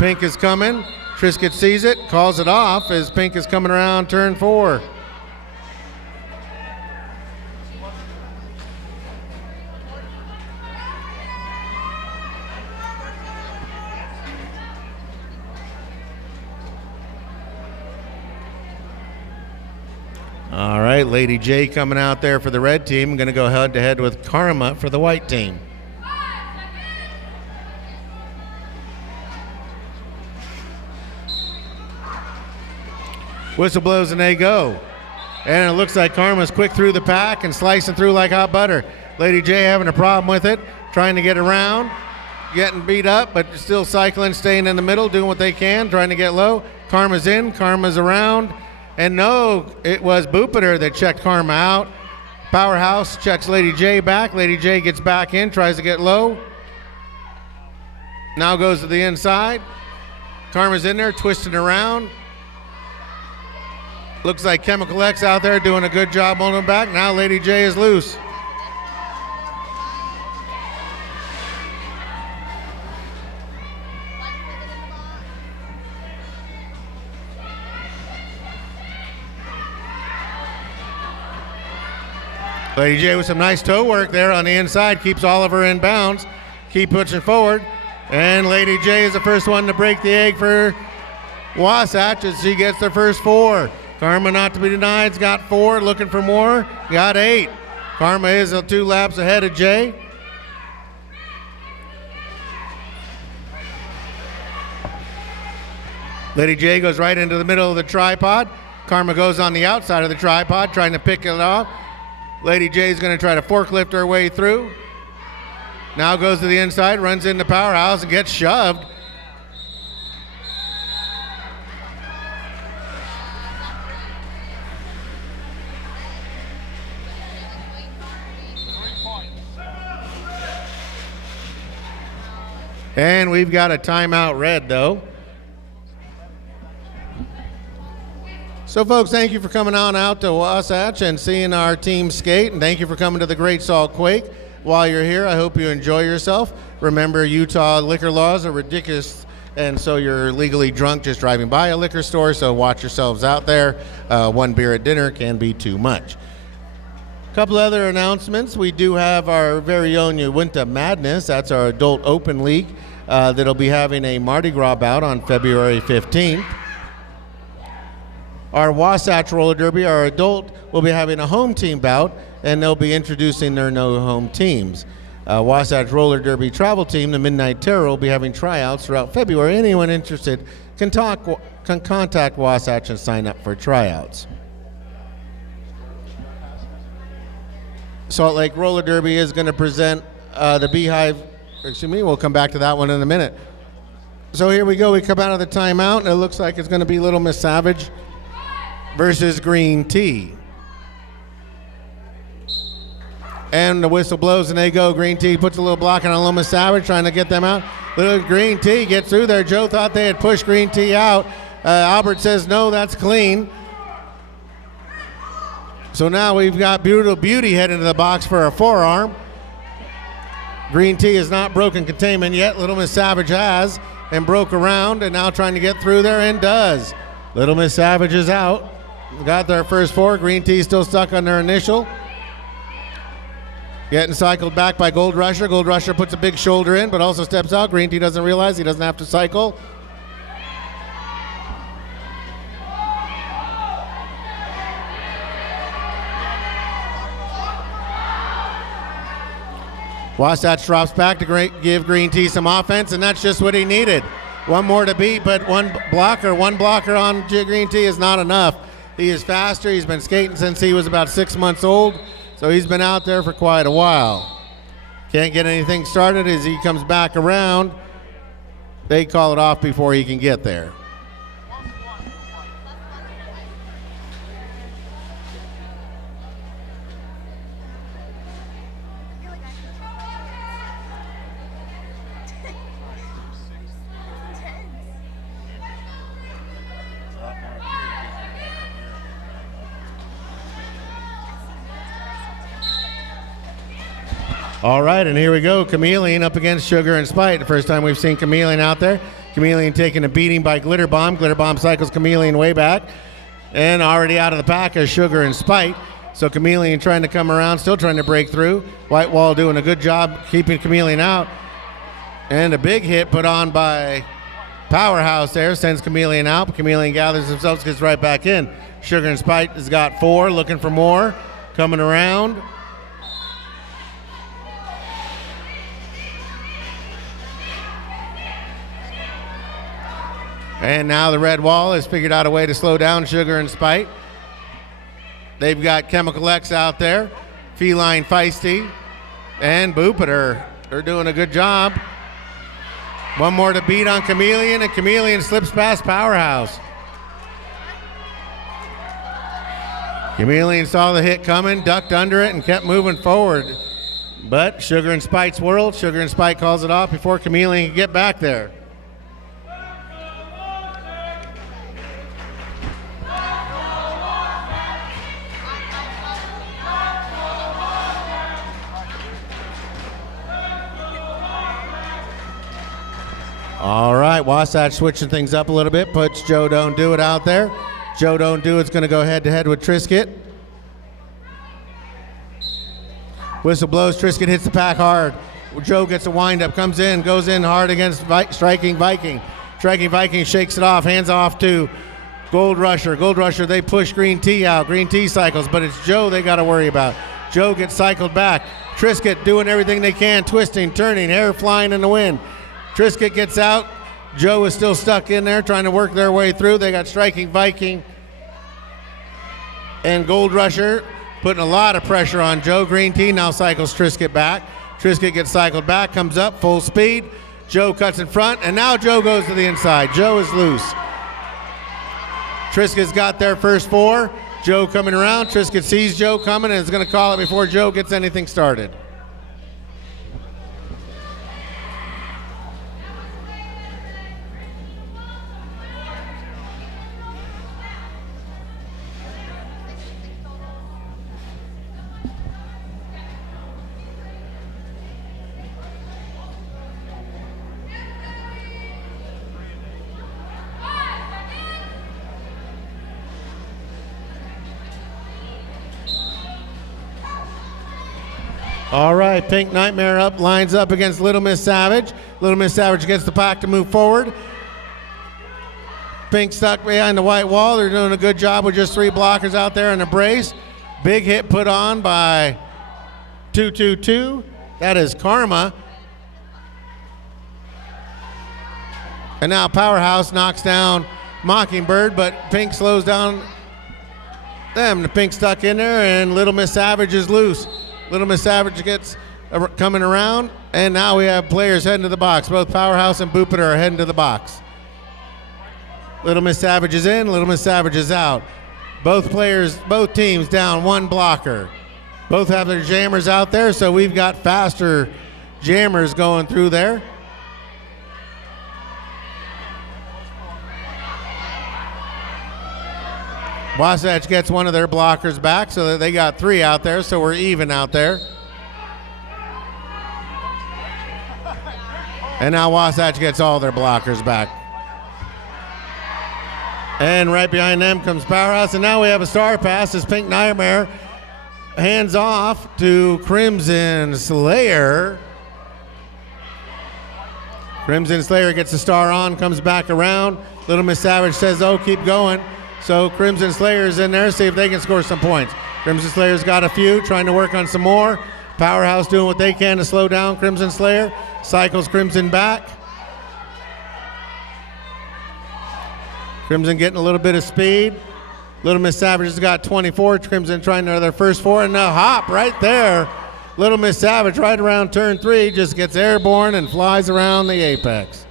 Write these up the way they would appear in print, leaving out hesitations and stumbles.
Pink is coming. Triscuit sees it, calls it off as Pink is coming around turn 4. All right, Lady J coming out there for the red team. Going to go head-to-head with Karma for the white team. Whistle blows and they go. And it looks like Karma's quick through the pack and slicing through like hot butter. Lady J having a problem with it, trying to get around, getting beat up, but still cycling, staying in the middle, doing what they can, trying to get low. Karma's in, Karma's around. And no, it was Boopiter that checked Karma out. Powerhouse checks Lady J back. Lady J gets back in, tries to get low. Now goes to the inside. Karma's in there, twisting around. Looks like Chemical X out there doing a good job holding him back. Now Lady J is loose. Lady J with some nice toe work there on the inside, keeps Oliver in bounds. Keep pushing forward. And Lady J is the first one to break the egg for Wasatch as she gets their first 4. Karma not to be denied, got 4, looking for more, got 8. Karma is 2 laps ahead of Jay. Lady J goes right into the middle of the tripod. Karma goes on the outside of the tripod, trying to pick it off. Lady J is going to try to forklift her way through. Now goes to the inside, runs into Powerhouse and gets shoved. And we've got a timeout red, though. So, folks, thank you for coming on out to Wasatch and seeing our team skate, and thank you for coming to the Great Salt Quake. While you're here, I hope you enjoy yourself. Remember, Utah liquor laws are ridiculous, and so you're legally drunk just driving by a liquor store, so watch yourselves out there. 1 beer at dinner can be too much. A couple other announcements. We do have our very own Uinta Madness. That's our adult open league that'll be having a Mardi Gras bout on February 15th. Our Wasatch Roller Derby, our adult, will be having a home team bout, and they'll be introducing their no home teams. Wasatch Roller Derby travel team, the Midnight Terror, will be having tryouts throughout February. Anyone interested can contact Wasatch and sign up for tryouts. Salt Lake Roller Derby is going to present the Beehive. Excuse me, we'll come back to that one in a minute. So here we go. We come out of the timeout, and it looks like it's going to be Little Miss Savage versus Green Tea. And the whistle blows and they go. Green Tea puts a little block on Little Miss Savage, trying to get them out. Little Green Tea gets through there. Joe thought they had pushed Green Tea out. Albert says, no, that's clean. So now we've got Beautiful Beauty heading to the box for a forearm. Green Tea has not broken containment yet. Little Miss Savage has, and broke around, and now trying to get through there and does. Little Miss Savage is out. Got their first 4. Green Tea still stuck on their initial. Getting cycled back by Gold Rusher. Gold Rusher puts a big shoulder in, but also steps out. Green Tea doesn't realize he doesn't have to cycle. Wasatch drops back to give Green Tea some offense, and that's just what he needed. One more to beat, but one blocker on Green Tea is not enough. He is faster. He's been skating since he was about 6 months old, so he's been out there for quite a while. Can't get anything started as he comes back around. They call it off before he can get there. All right, and here we go. Chameleon up against Sugar and Spite. The first time we've seen Chameleon out there. Chameleon taking a beating by Glitter Bomb. Glitter Bomb cycles Chameleon way back. And already out of the pack is Sugar and Spite. So Chameleon trying to come around, still trying to break through. White Wall doing a good job keeping Chameleon out. And a big hit put on by Powerhouse there, sends Chameleon out. But Chameleon gathers himself, gets right back in. Sugar and Spite has got 4, looking for more. Coming around. And now the Red Wall has figured out a way to slow down Sugar and Spite. They've got Chemical X out there, Feline Feisty, and Boopiter. They're doing a good job. One more to beat on Chameleon, and Chameleon slips past Powerhouse. Chameleon saw the hit coming, ducked under it, and kept moving forward. But Sugar and Spite swirled. Sugar and Spite calls it off before Chameleon can get back there. All right, Wasatch switching things up a little bit, puts Joe Don't Do It out there. Joe Don't Do It's going to go head-to-head with Trisket. Whistle blows, Trisket hits the pack hard. Joe gets a wind-up, comes in, goes in hard against Striking Viking. Striking Viking shakes it off, hands off to Gold Rusher. Gold Rusher, they push Green Tea out. Green Tea cycles, but it's Joe they got to worry about. Joe gets cycled back. Trisket doing everything they can, twisting, turning, hair flying in the wind. Trisket gets out. Joe is still stuck in there trying to work their way through. They got Striking Viking and Gold Rusher putting a lot of pressure on Joe. Green Tea now cycles Trisket back. Trisket gets cycled back, comes up full speed. Joe cuts in front, and now Joe goes to the inside. Joe is loose. Trisket's got their first 4. Joe coming around. Trisket sees Joe coming and is going to call it before Joe gets anything started. All right, Pink Nightmare up, lines up against Little Miss Savage. Little Miss Savage gets the pack to move forward. Pink stuck behind the white wall. They're doing a good job with just 3 blockers out there in a brace. Big hit put on by 222. That is Karma. And now Powerhouse knocks down Mockingbird, but Pink slows down them. The Pink stuck in there, and Little Miss Savage is loose. Little Miss Savage gets coming around, and now we have players heading to the box. Both Powerhouse and Boopiter are heading to the box. Little Miss Savage is in, Little Miss Savage is out. Both teams down 1 blocker. Both have their jammers out there, so we've got faster jammers going through there. Wasatch gets one of their blockers back, so that they got 3 out there, so we're even out there. And now Wasatch gets all their blockers back. And right behind them comes Powerhouse, and now we have a star pass as Pink Nightmare hands off to Crimson Slayer. Crimson Slayer gets the star on, comes back around. Little Miss Savage says, oh, keep going. So Crimson Slayer's in there, see if they can score some points. Crimson Slayer's got a few, trying to work on some more. Powerhouse doing what they can to slow down Crimson Slayer. Cycles Crimson back. Crimson getting a little bit of speed. Little Miss Savage has got 24. Crimson trying their first 4, and a hop right there. Little Miss Savage right around turn 3 just gets airborne and flies around the apex.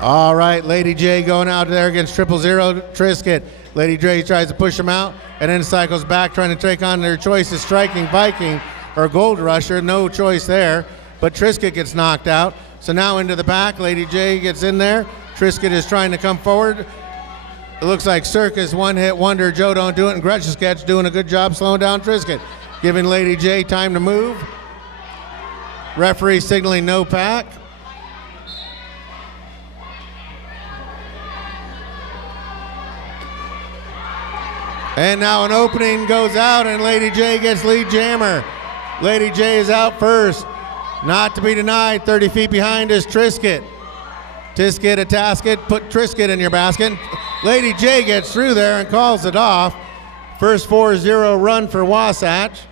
All right, Lady J going out there against 000 Trisket. Lady J tries to push him out and then cycles back trying to take on their choice of striking Viking or Gold Rusher. No choice there, but Trisket gets knocked out. So now into the back, Lady J gets in there. Trisket is trying to come forward. It looks like Circus one-hit wonder. Joe don't do it, and Gretchen Sketch doing a good job slowing down Trisket, giving Lady J time to move. Referee signaling no pack. And now an opening goes out, and Lady J gets lead jammer. Lady J is out first. Not to be denied, 30 feet behind is Trisket. Tisket a tasket, put Trisket in your basket. Lady J gets through there and calls it off. First 4-0 run for Wasatch.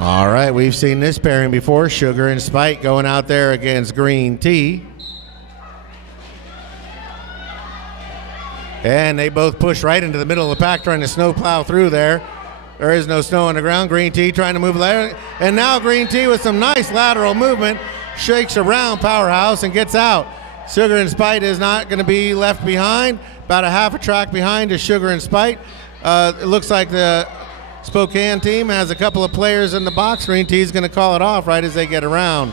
All right, we've seen this pairing before. Sugar and Spite going out there against Green Tea. And they both push right into the middle of the pack trying to snow plow through there. There is no snow on the ground. Green Tea trying to move lateral. And now Green Tea with some nice lateral movement shakes around Powerhouse and gets out. Sugar and Spite is not going to be left behind. About a half a track behind is Sugar and Spite. It looks like the Spokane team has a couple of players in the box. Green Tea is going to call it off right as they get around.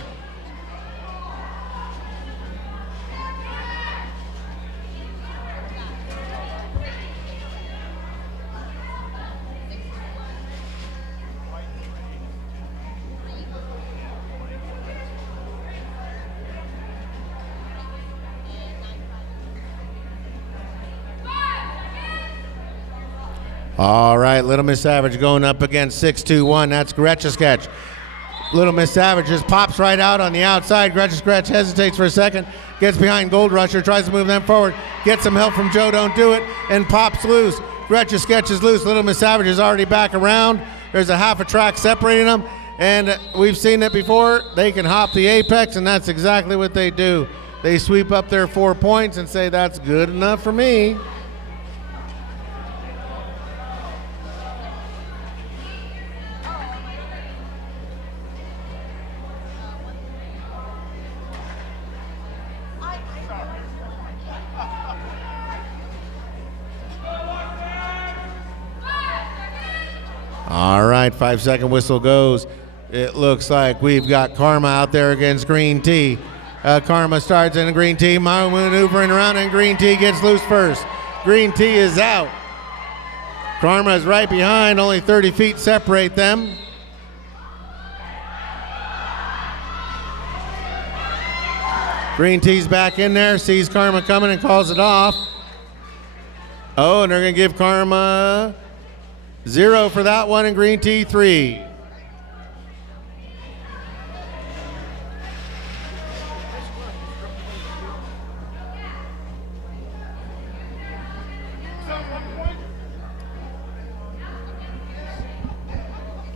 All right, Little Miss Savage going up against 6-2-1. That's Gretchen Sketch. Little Miss Savage just pops right out on the outside. Gretchen Sketch hesitates for a second, gets behind Gold Rusher, tries to move them forward, gets some help from Joe Don't Do It, and pops loose. Gretchen Sketch is loose. Little Miss Savage is already back around. There's a half a track separating them, and we've seen it before. They can hop the apex, and that's exactly what they do. They sweep up their 4 points and say, that's good enough for me. All right, 5-second whistle goes. It looks like we've got Karma out there against Green Tea. Karma starts in Green Tea, maneuvering around, and Green Tea gets loose first. Green Tea is out. Karma is right behind, only 30 feet separate them. Green Tea's back in there, sees Karma coming and calls it off. Oh, and they're going to give Karma 0 for that one, and Green Tea 3.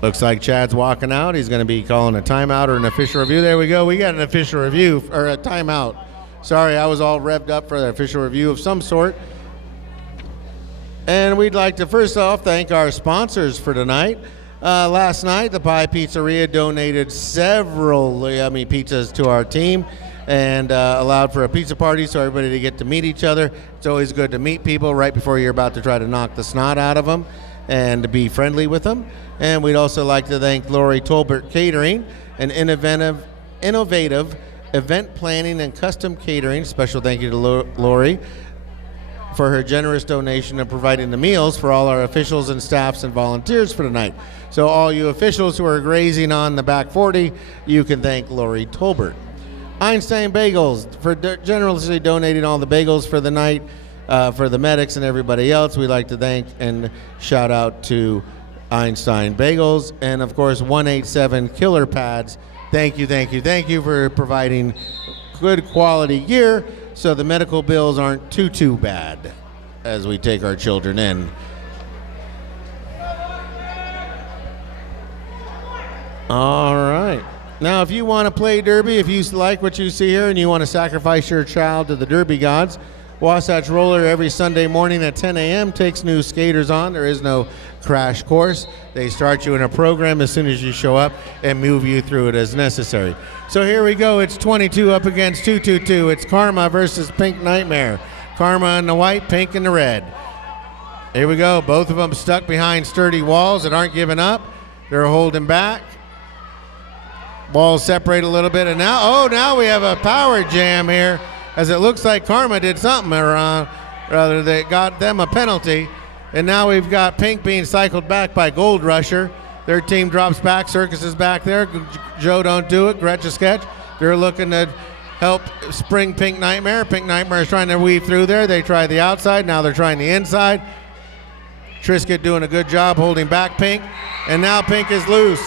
Looks like Chad's walking out. He's going to be calling a timeout or an official review. There we go. We got an official review, or a timeout. Sorry, I was all revved up for the official review of some sort. And we'd like to first off thank our sponsors for tonight. Last night, the Pie Pizzeria donated several yummy pizzas to our team and allowed for a pizza party so everybody to get to meet each other. It's always good to meet people right before you're about to try to knock the snot out of them and to be friendly with them. And we'd also like to thank Lori Tolbert Catering, an innovative event planning and custom catering. Special thank you to Lori for her generous donation and providing the meals for all our officials and staffs and volunteers for tonight. So all you officials who are grazing on the back 40, you can thank Lori Tolbert. Einstein Bagels for generously donating all the bagels for the night. For the medics and everybody else, we'd like to thank and shout out to Einstein Bagels, and of course 187 Killer Pads. Thank you for providing good quality gear so the medical bills aren't too bad as we take our children in. All right. Now, if you want to play Derby, if you like what you see here and you want to sacrifice your child to the Derby gods, Wasatch Roller every Sunday morning at 10 a.m. takes new skaters on. There is no crash course. They start you in a program as soon as you show up and move you through it as necessary. So here we go. It's 22 up against 222. It's Karma versus Pink Nightmare. Karma in the white, Pink in the red. Here we go. Both of them stuck behind sturdy walls that aren't giving up. They're holding back. Balls separate a little bit, and now we have a power jam here, as it looks like Karma did something around, rather they got them a penalty, and now we've got Pink being cycled back by Gold Rusher. Their team drops back, Circus is back there, Joe Don't Do It, Gretchen Sketch. They're looking to help spring Pink Nightmare. Pink Nightmare is trying to weave through there. They try the outside, now they're trying the inside. Trisket doing a good job holding back Pink, and now Pink is loose.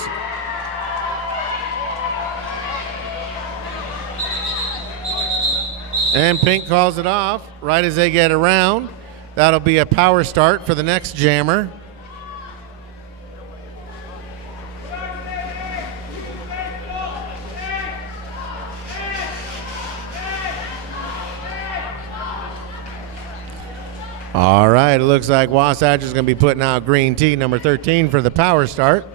And Pink calls it off right as they get around. That'll be a power start for the next jammer. All right, it looks like Wasatch is going to be putting out green tea, number 13, for the power start.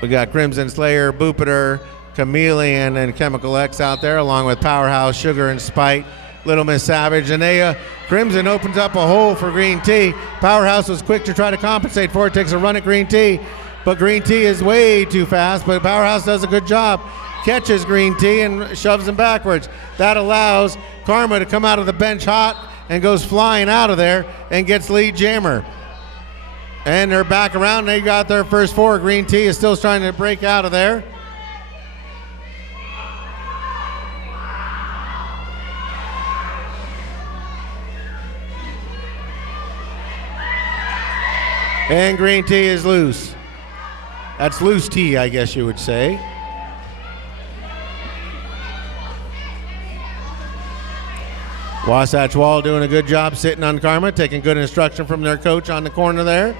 We got Crimson Slayer, Boopiter, Chameleon, and Chemical X out there, along with Powerhouse, Sugar and Spite, Little Miss Savage. And Crimson opens up a hole for green tea. Powerhouse was quick to try to compensate for it, takes a run at green tea, but green tea is way too fast, but Powerhouse does a good job. Catches green tea and shoves him backwards. That allows Karma to come out of the bench hot and goes flying out of there and gets lead jammer. And they're back around. They got their first four. Green tea is still trying to break out of there. And green tea is loose. That's loose tea, I guess you would say. Wasatch Wall doing a good job sitting on Karma, taking good instruction from their coach on the corner there.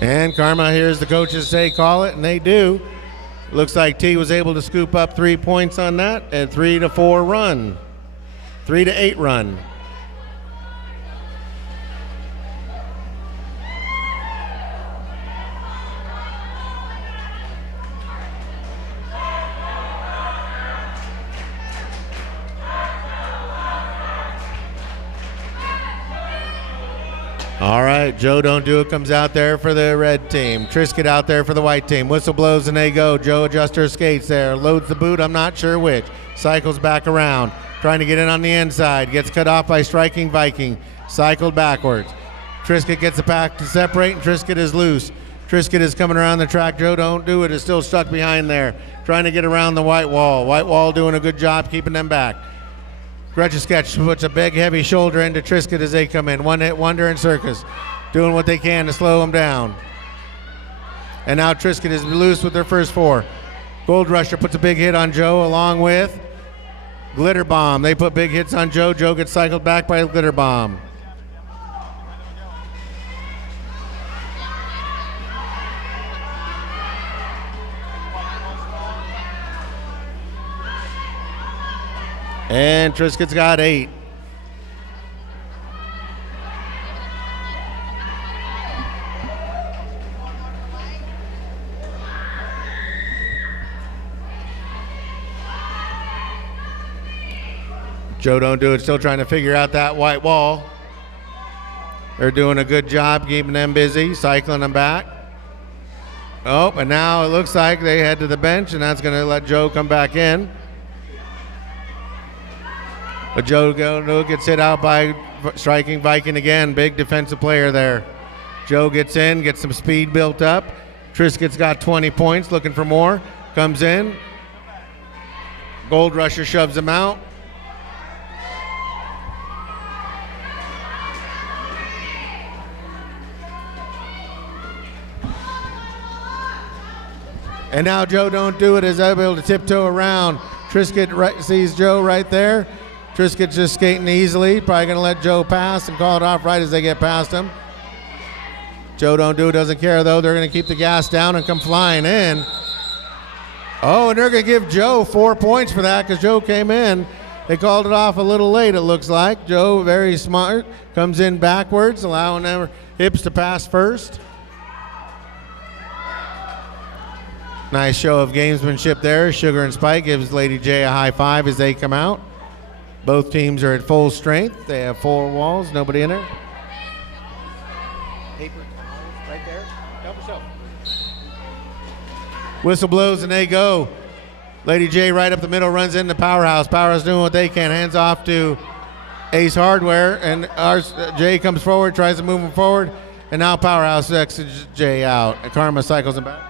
And Karma hears the coaches say call it, and they do. Looks like T was able to scoop up 3 points on that at 3-4 run. 3-8 run. All right, Joe Don't Do It comes out there for the red team. Trisket out there for the white team. Whistle blows and they go. Joe adjusts her skates there. Loads the boot, I'm not sure which. Cycles back around. Trying to get in on the inside. Gets cut off by Striking Viking. Cycled backwards. Trisket gets the pack to separate and Trisket is loose. Trisket is coming around the track. Joe Don't Do It is still stuck behind there. Trying to get around the white wall. White wall doing a good job keeping them back. Gretchen Sketch puts a big, heavy shoulder into Trisket as they come in. One hit wonder and Circus doing what they can to slow them down. And now Trisket is loose with their first four. Gold Rusher puts a big hit on Joe along with Glitter Bomb. They put big hits on Joe. Joe gets cycled back by Glitter Bomb. And Trisket's got 8. Joe Don't Do It still trying to figure out that white wall. They're doing a good job keeping them busy, cycling them back. Oh, and now it looks like they head to the bench, and that's going to let Joe come back in. But Joe gets hit out by Striking Viking again. Big defensive player there. Joe gets in, gets some speed built up. Trisket's got 20 points, looking for more. Comes in. Gold Rusher shoves him out. And now Joe Don't Do It is able to tiptoe around. Triscuit sees Joe right there. Triscuit just skating easily. Probably going to let Joe pass and call it off right as they get past him. Joe doesn't care, though. They're going to keep the gas down and come flying in. Oh, and they're going to give Joe 4 points for that because Joe came in. They called it off a little late, it looks like. Joe, very smart, comes in backwards, allowing their hips to pass first. Nice show of gamesmanship there. Sugar and Spike gives Lady J a high five as they come out. Both teams are at full strength. They have 4 walls, nobody in there. Paper towels right there. Help yourself. Whistle blows and they go. Lady J right up the middle runs into Powerhouse. Powerhouse doing what they can. Hands off to Ace Hardware. And Jay comes forward, tries to move him forward. And now Powerhouse exits Jay out. And Karma cycles him back.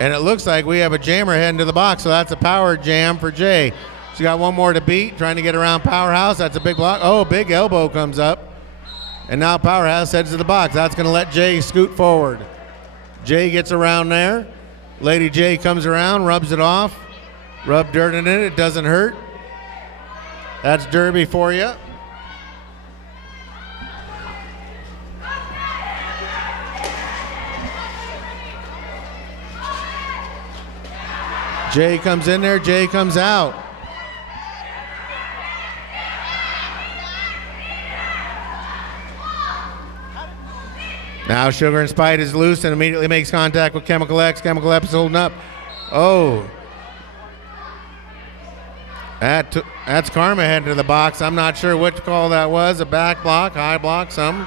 And it looks like we have a jammer heading to the box, so that's a power jam for Jay. She got one more to beat, trying to get around Powerhouse. That's a big block. Oh, big elbow comes up. And now Powerhouse heads to the box. That's going to let Jay scoot forward. Jay gets around there. Lady J comes around, rubs it off. Rub dirt in it. It doesn't hurt. That's Derby for you. Jay comes in there, Jay comes out. Now Sugar and Spite is loose and immediately makes contact with Chemical X. Chemical X is holding up. Oh. That's Karma heading to the box. I'm not sure which call that was. A back block, high block, some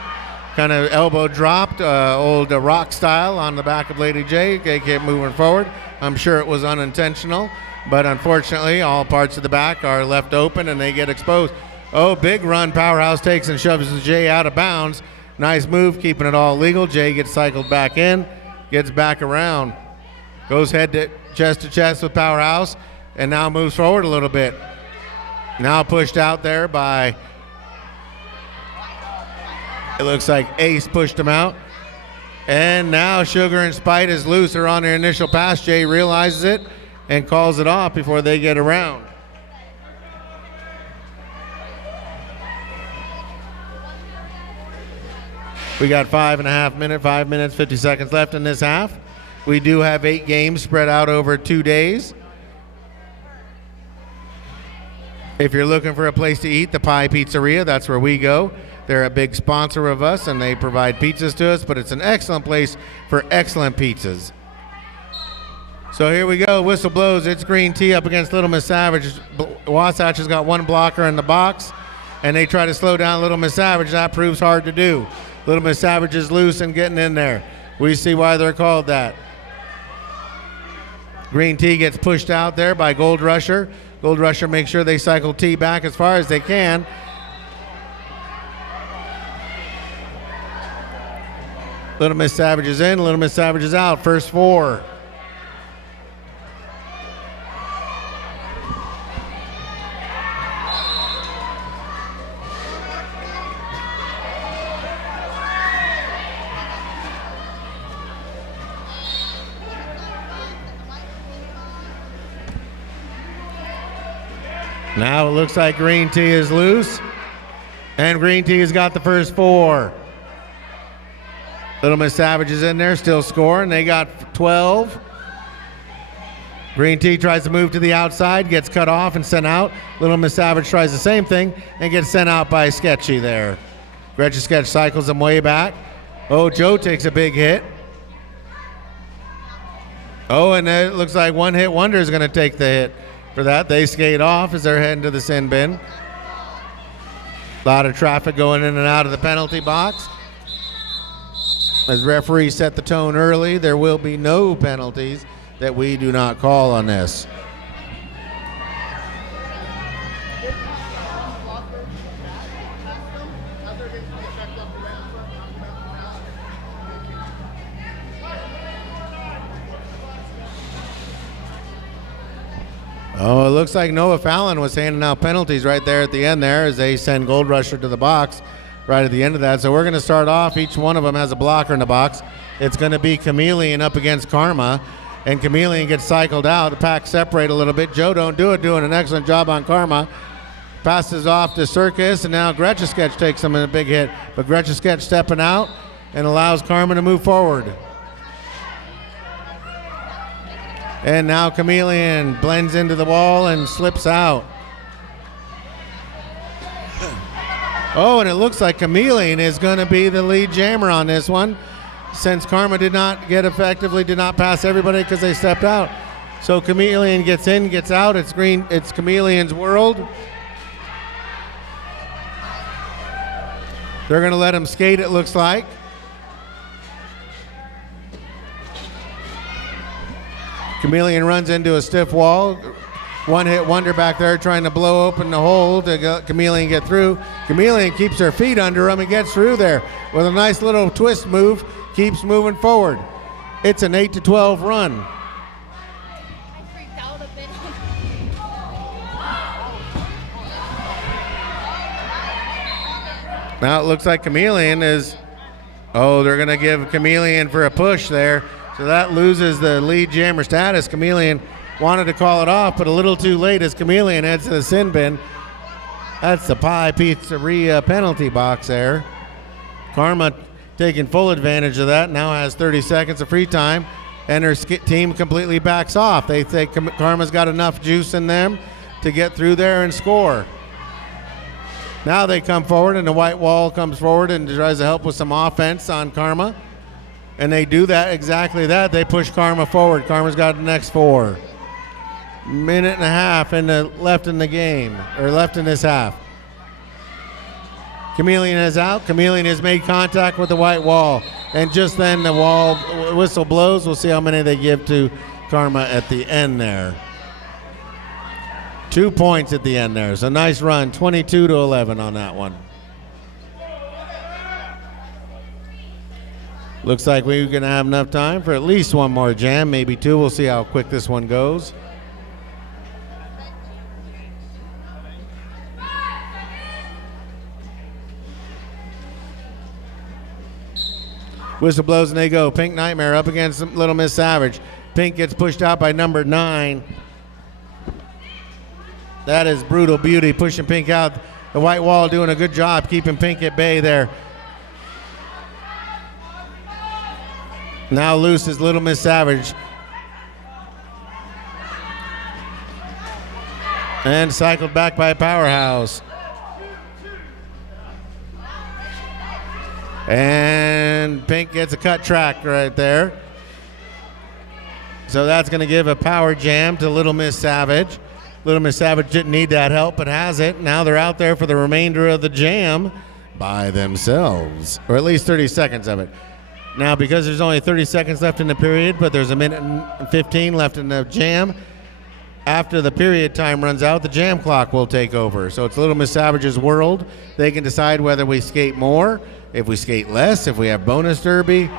kind of elbow dropped, old rock style on the back of Lady J. They kept moving forward. I'm sure it was unintentional, but unfortunately all parts of the back are left open and they get exposed. Oh, big run. Powerhouse takes and shoves Jay out of bounds. Nice move, keeping it all legal. Jay gets cycled back in, gets back around, goes head to chest with Powerhouse, and now moves forward a little bit. Now pushed out there by, it looks like Ace pushed him out. And now Sugar and Spite is loose. They're on their initial pass. Jay realizes it and calls it off before they get around. We got 5 minutes, 50 seconds left in this half. We do have 8 games spread out over 2 days. If you're looking for a place to eat, the Pie Pizzeria, that's where we go. They're a big sponsor of us, and they provide pizzas to us, but it's an excellent place for excellent pizzas. So here we go. Whistle blows. It's Green Tea up against Little Miss Savage. Wasatch has got one blocker in the box, and they try to slow down Little Miss Savage. That proves hard to do. Little Miss Savage is loose and getting in there. We see why they're called that. Green Tea gets pushed out there by Gold Rusher. Gold Rusher makes sure they cycle Tea back as far as they can. Little Miss Savage is in, Little Miss Savage is out. First 4. Now it looks like Green Tea is loose, and Green Tea has got the first 4. Little Miss Savage is in there, still scoring. They got 12. Green Tea tries to move to the outside, gets cut off and sent out. Little Miss Savage tries the same thing and gets sent out by Sketchy there. Gretchen Sketch cycles him way back. Oh, Joe takes a big hit. Oh, and it looks like One Hit Wonder is going to take the hit for that. They skate off as they're heading to the sin bin. A lot of traffic going in and out of the penalty box. As referees set the tone early, there will be no penalties that we do not call on this. Oh, it looks like Noah Fallon was handing out penalties right there at the end there as they send Gold Rusher to the box right at the end of that. So we're going to start off. Each one of them has a blocker in the box. It's going to be Chameleon up against Karma. and Chameleon gets cycled out. The pack separate a little bit. Joe Don't Do It doing an excellent job on Karma. Passes off to Circus, and now Gretchen Sketch takes him in a big hit. But Gretchen Sketch stepping out and allows Karma to move forward. And now Chameleon blends into the wall and slips out. Oh, and it looks like Chameleon is going to be the lead jammer on this one, since Karma did not pass everybody because they stepped out. So Chameleon gets in, gets out. It's Chameleon's world. They're going to let him skate, it looks like. Chameleon runs into a stiff wall. One hit wonder back there trying to blow open the hole to get Chameleon get through. Chameleon keeps her feet under him and gets through there with a nice little twist move, keeps moving forward. It's an 8-12 run. Now it looks like Chameleon is, they're going to give Chameleon for a push there. So that loses the lead jammer status. Chameleon wanted to call it off, but a little too late as Chameleon heads to the sin bin. That's the Pie Pizzeria penalty box there. Karma taking full advantage of that, now has 30 seconds of free time, and her team completely backs off. They think Karma's got enough juice in them to get through there and score. Now they come forward, and the white wall comes forward and tries to help with some offense on Karma. And they do that, exactly that. They push Karma forward. Karma's got the next 4. Minute and a half left in the game, or left in this half. Chameleon is out. Chameleon has made contact with the white wall. And just then the wall whistle blows. We'll see how many they give to Karma at the end there. 2 points at the end there. So nice run, 22-11 on that one. Looks like we're going to have enough time for at least one more jam, maybe 2. We'll see how quick this one goes. Whistle blows and they go. Pink Nightmare up against Little Miss Savage. Pink gets pushed out by number 9. That is Brutal Beauty pushing Pink out. The white wall doing a good job keeping Pink at bay there. Now loose is Little Miss Savage. And cycled back by Powerhouse. And Pink gets a cut track right there. So that's going to give a power jam to Little Miss Savage. Little Miss Savage didn't need that help, but has it. Now they're out there for the remainder of the jam by themselves, or at least 30 seconds of it. Now, because there's only 30 seconds left in the period, but there's a minute and 15 left in the jam, after the period time runs out, the jam clock will take over. So it's Little Miss Savage's world. They can decide whether we skate more, if we skate less, if we have bonus derby.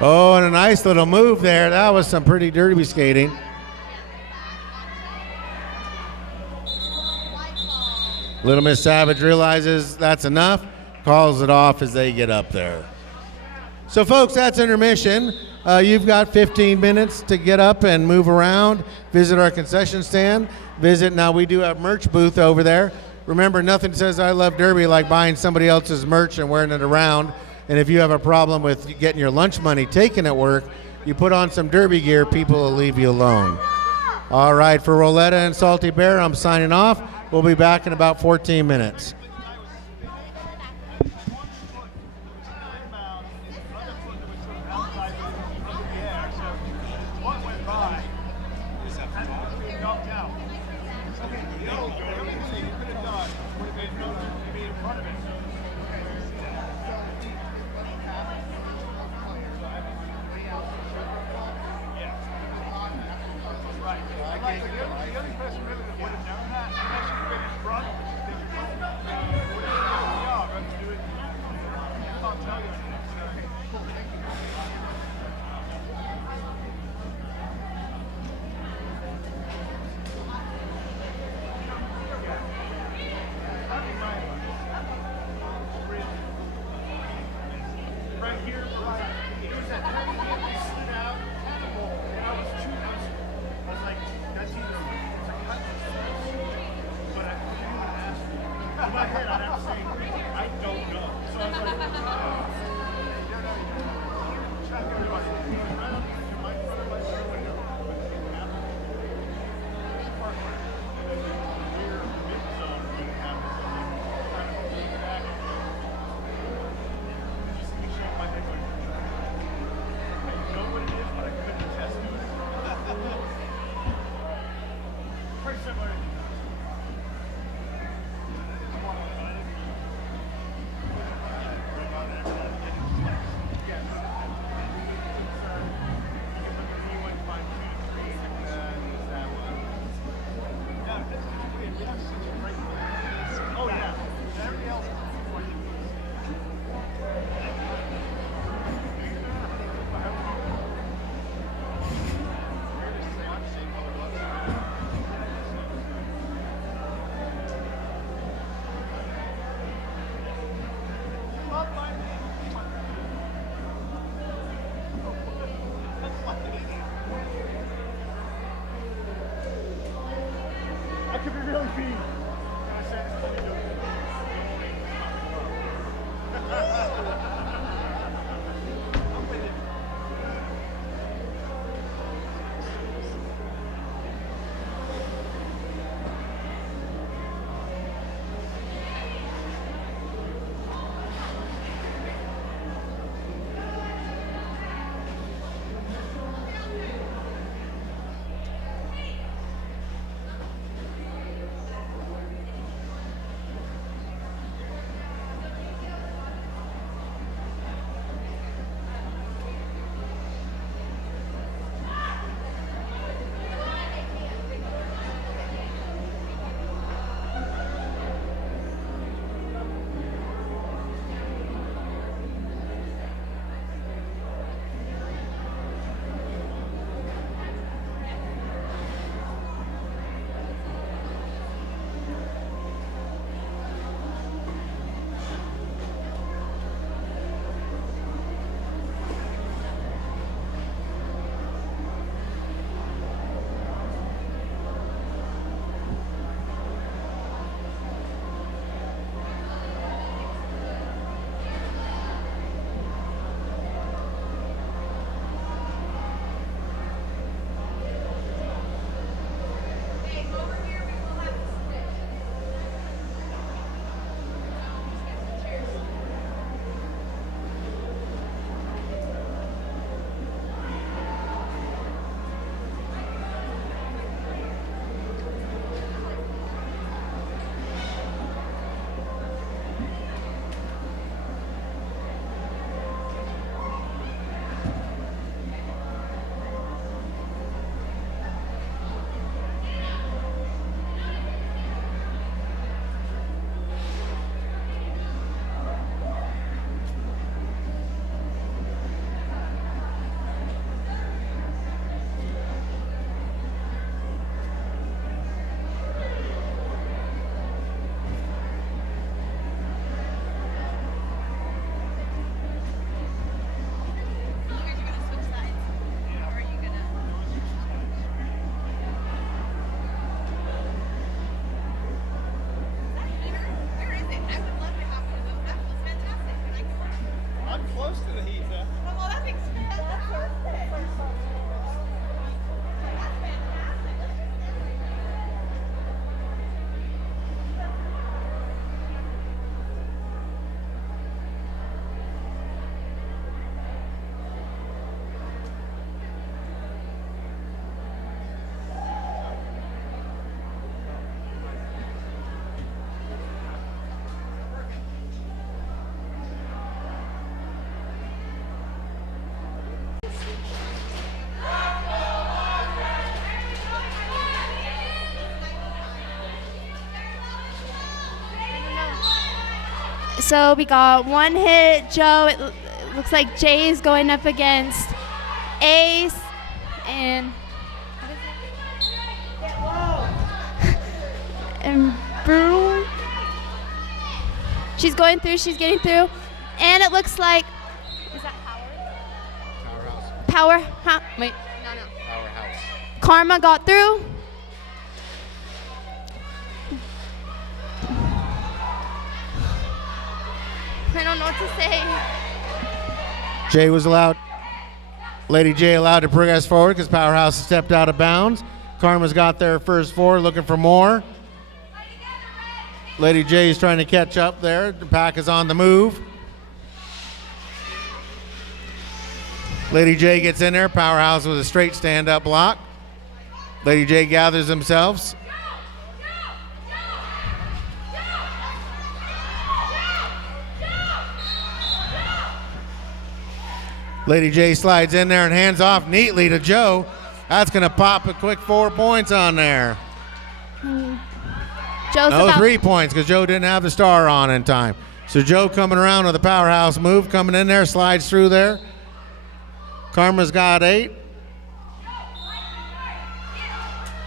Oh, and a nice little move there. That was some pretty derby skating. Little Miss Savage realizes that's enough, calls it off as they get up there. So, folks, that's intermission. You've got 15 minutes to get up and move around, visit our concession stand, now we do have merch booth over there. Remember, nothing says I love Derby like buying somebody else's merch and wearing it around. And if you have a problem with getting your lunch money taken at work, you put on some Derby gear, people will leave you alone. All right, for Roletta and Salty Bear, I'm signing off. We'll be back in about 14 minutes. my head, I'd have to say, I don't know. So I was like, pretty similar. I could be really beat. So we got one hit, Joe. It looks like Jay is going up against Ace and and Brew. She's going through. She's getting through, and it looks like is that Power? Wait, no. Powerhouse. Karma got through. don't know what to say. Jay was allowed, Lady J allowed to progress forward because Powerhouse stepped out of bounds. Karma's got their first 4, looking for more. Lady J is trying to catch up there. The pack is on the move. Lady J gets in there. Powerhouse with a straight stand-up block. Lady J gathers themselves. Lady J slides in there and hands off neatly to Joe. That's going to pop a quick 4 points on there. Joe's No, about 3 points because Joe didn't have the star on in time. So Joe coming around with a Powerhouse move, coming in there, slides through there. Karma's got 8.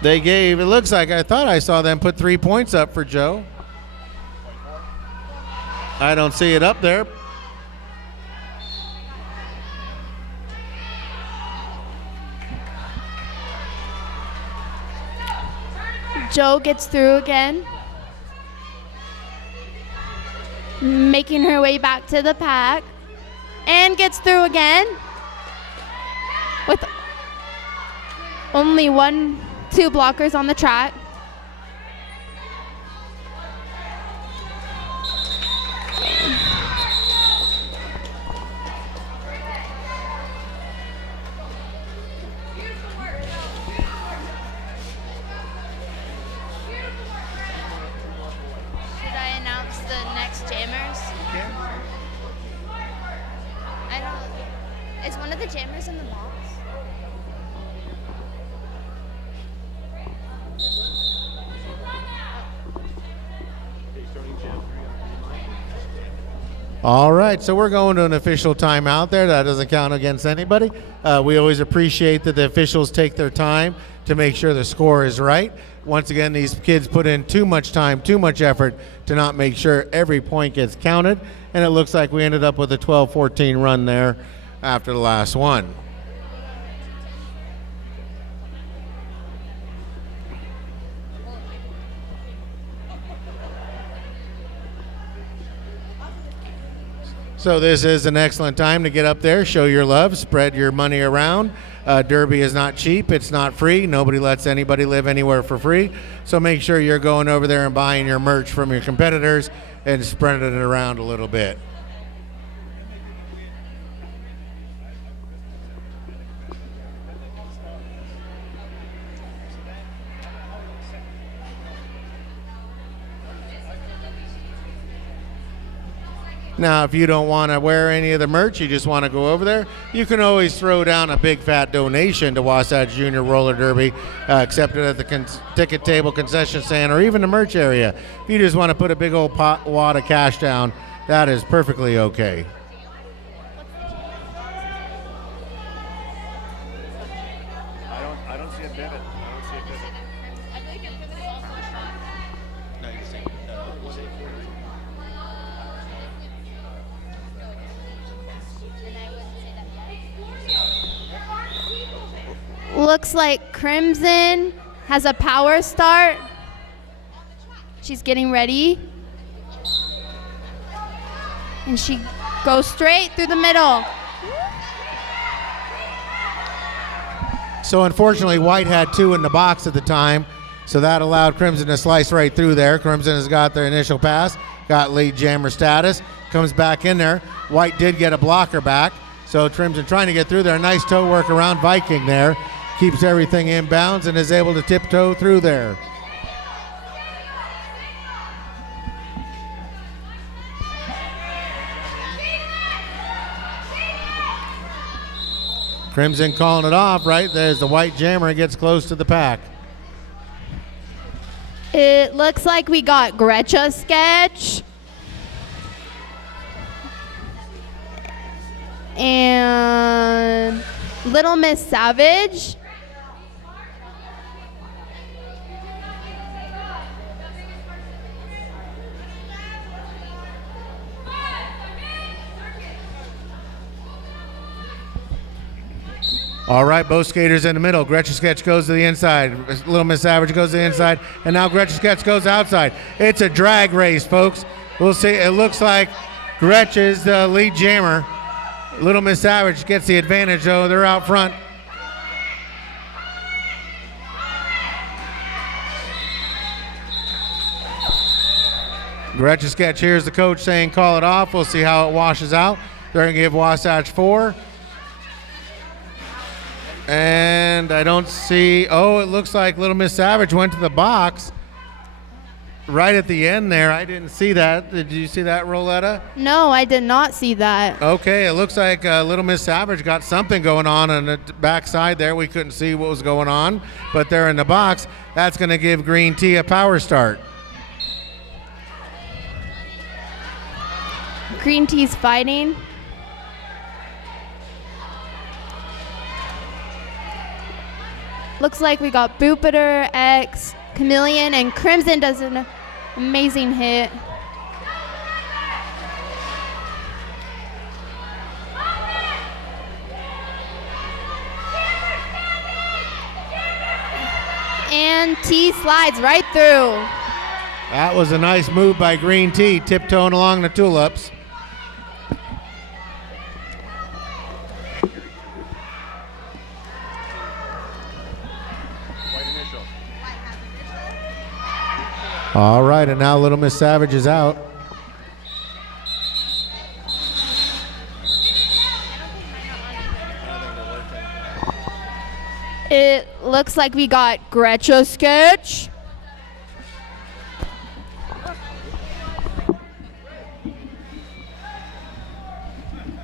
They gave, it looks like, I thought I saw them put 3 points up for Joe. I don't see it up there. Joe gets through again, making her way back to the pack, and gets through again with only 2 blockers on the track. Should I announce the next jammers? I don't. Is one of the jammers in the box? All right, so we're going to an official timeout there. That doesn't count against anybody. We always appreciate that the officials take their time to make sure the score is right. Once again, these kids put in too much time, too much effort to not make sure every point gets counted. And it looks like we ended up with a 12-14 run there after the last one. So this is an excellent time to get up there, show your love, spread your money around. Derby is not cheap. It's not free. Nobody lets anybody live anywhere for free. So make sure you're going over there and buying your merch from your competitors and spreading it around a little bit. Now, if you don't want to wear any of the merch, you just want to go over there, you can always throw down a big fat donation to Wasatch Junior Roller Derby, accepted at the ticket table, concession stand, or even the merch area. If you just want to put a big old wad of cash down, that is perfectly okay. I don't see a pivot. I don't see a pivot. I think a pivot is also a shot. No, you're saying, was it? Looks like Crimson has a power start. She's getting ready. And she goes straight through the middle. So unfortunately, White had 2 in the box at the time, so that allowed Crimson to slice right through there. Crimson has got their initial pass, got lead jammer status, comes back in there. White did get a blocker back, so Crimson trying to get through there. Nice toe work around Viking there. Keeps everything in bounds and is able to tiptoe through there. Crimson calling it off right there's the White jammer gets close to the pack. It looks like we got Gretcha Sketch. And Little Miss Savage. All right, both skaters in the middle. Gretchen Sketch goes to the inside. Little Miss Savage goes to the inside. And now Gretchen Sketch goes outside. It's a drag race, folks. We'll see. It looks like Gretsch is the lead jammer. Little Miss Savage gets the advantage, though. They're out front. Gretsch sketch. Here's the coach saying call it off. We'll see how it washes out. They're going to give Wasatch 4. And I don't see, it looks like Little Miss Savage went to the box right at the end there. I didn't see that. Did you see that, Roletta? No, I did not see that. Okay, it looks like Little Miss Savage got something going on the backside there. We couldn't see what was going on, but they're in the box. That's going to give Green Tea a power start. Green Tea's fighting. Looks like we got Boopeter, X, Chameleon, and Crimson does an amazing hit. And T slides right through. That was a nice move by Green Tea, tiptoeing along the tulips. All right, and now Little Miss Savage is out. It looks like we got Gretsch sketch.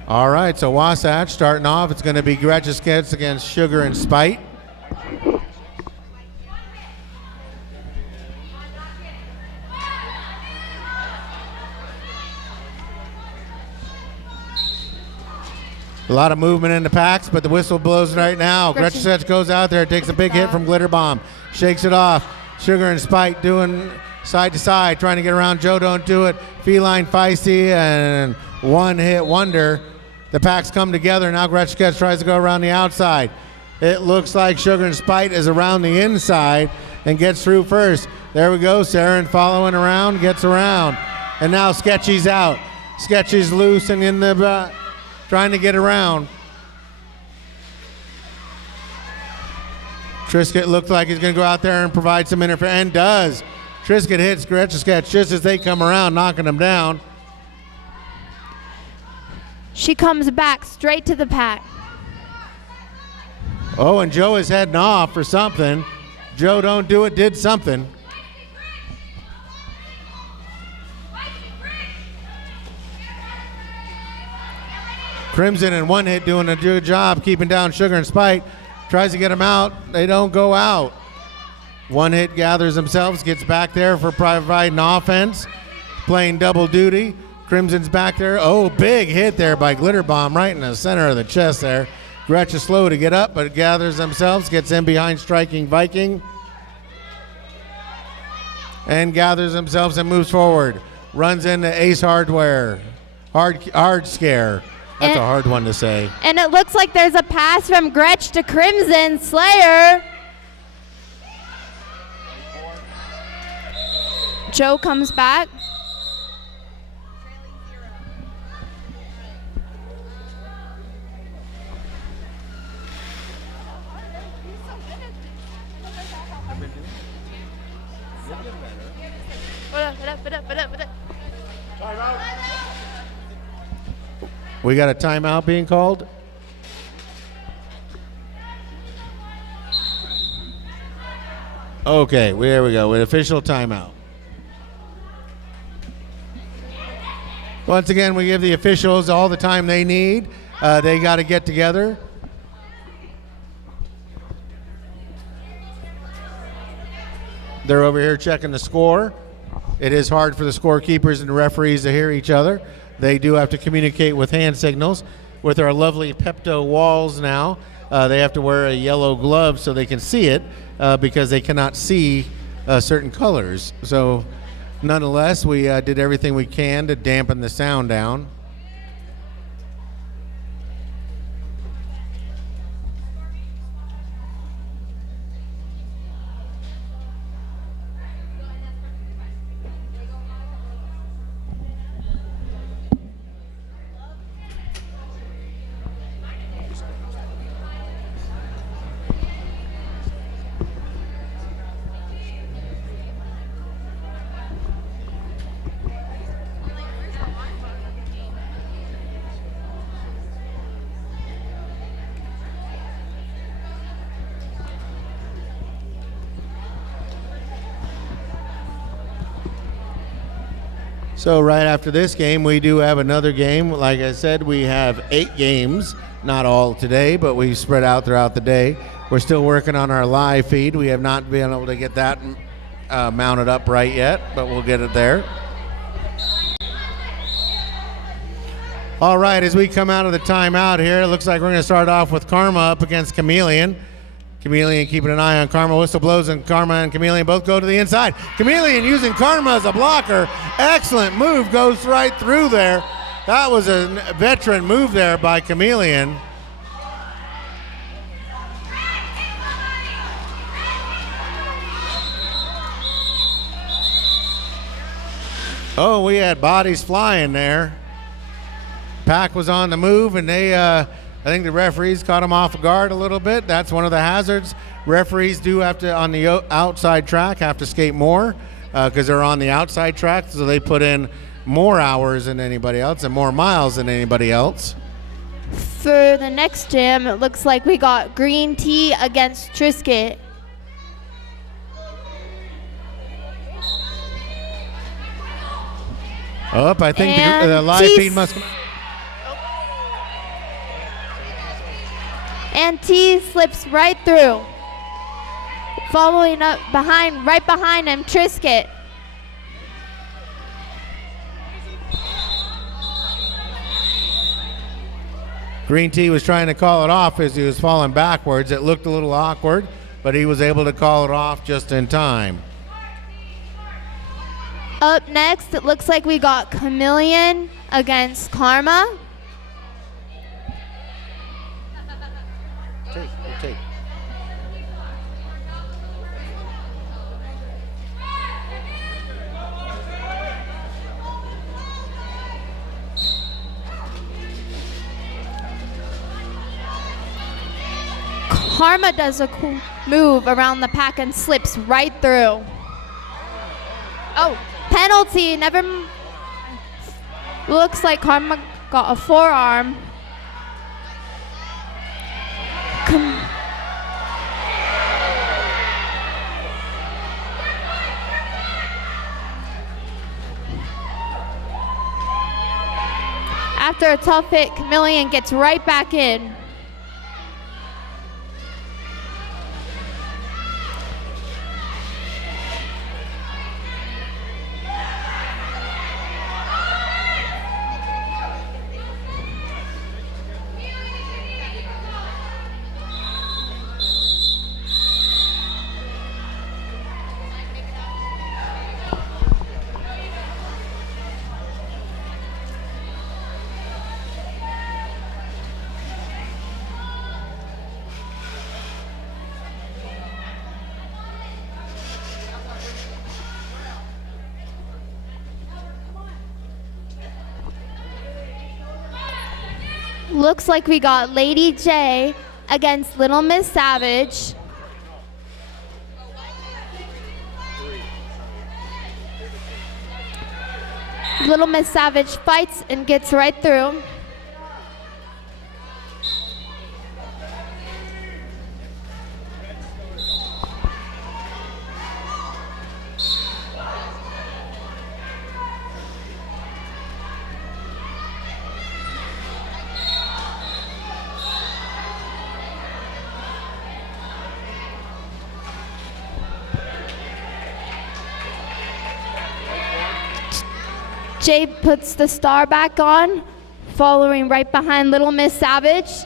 All right, so Wasatch starting off. It's going to be Gretsch sketch against Sugar and Spite. A lot of movement in the packs, but the whistle blows right now. Gretchen goes out there, takes a big hit from Glitter Bomb, shakes it off. Sugar and Spite doing side to side, trying to get around Joe Don't Do It. Feline Feisty and one hit wonder. The packs come together. Now Gretchen tries to go around the outside. It looks like Sugar and Spite is around the inside and gets through first. There we go. Saren following around, gets around. And now Sketchy's out. Sketchy's loose and in the trying to get around. Trisket looked like he's going to go out there and provide some interference, and does. Trisket hits Gretchen Sketch just as they come around, knocking him down. She comes back straight to the pack. Oh, and Joe is heading off for something. Joe Don't Do It did something. Crimson in one hit doing a good job keeping down Sugar and Spite. Tries to get them out. They don't go out. One hit gathers themselves, gets back there for providing offense, playing double duty. Crimson's back there. Oh, big hit there by Glitter Bomb right in the center of the chest there. Gretchen slow to get up, but gathers themselves, gets in behind Striking Viking, and gathers themselves and moves forward. Runs into Ace Hardware. Hard Scare. That's a hard one to say. And it looks like there's a pass from Gretsch to Crimson. Slayer. Joe comes back. We got a timeout being called. Okay, there we go. With official timeout. Once again, we give the officials all the time they need. They got to get together. They're over here checking the score. It is hard for the scorekeepers and the referees to hear each other. They do have to communicate with hand signals. With our lovely Pepto walls now, they have to wear a yellow glove so they can see it because they cannot see certain colors. So nonetheless, we did everything we can to dampen the sound down. So right after this game, we do have another game. Like I said, we have 8 games, not all today, but we spread out throughout the day. We're still working on our live feed. We have not been able to get that mounted up right yet, but we'll get it there. All right, as we come out of the timeout here, it looks like we're going to start off with Karma up against Chameleon. Chameleon keeping an eye on Karma. Whistle blows, and Karma and Chameleon both go to the inside. Chameleon using Karma as a blocker. Excellent move, goes right through there. That was a veteran move there by Chameleon. Oh, we had bodies flying there. Pack was on the move, and they I think the referees caught him off guard a little bit. That's one of the hazards. Referees do have to, on the outside track, have to skate more because they're on the outside track, so they put in more hours than anybody else and more miles than anybody else. For the next jam, it looks like we got Green Tea against Trisket. I think the live feed must come. And T slips right through. Following up right behind him, Trisket. Green Tea was trying to call it off as he was falling backwards. It looked a little awkward, but he was able to call it off just in time. Up next, it looks like we got Chameleon against Karma. Take. Karma does a cool move around the pack and slips right through. Oh, penalty. Looks like Karma got a forearm. After a tough hit, Chameleon gets right back in. Looks like we got Lady J against Little Miss Savage. Little Miss Savage fights and gets right through. Jay puts the star back on, following right behind Little Miss Savage.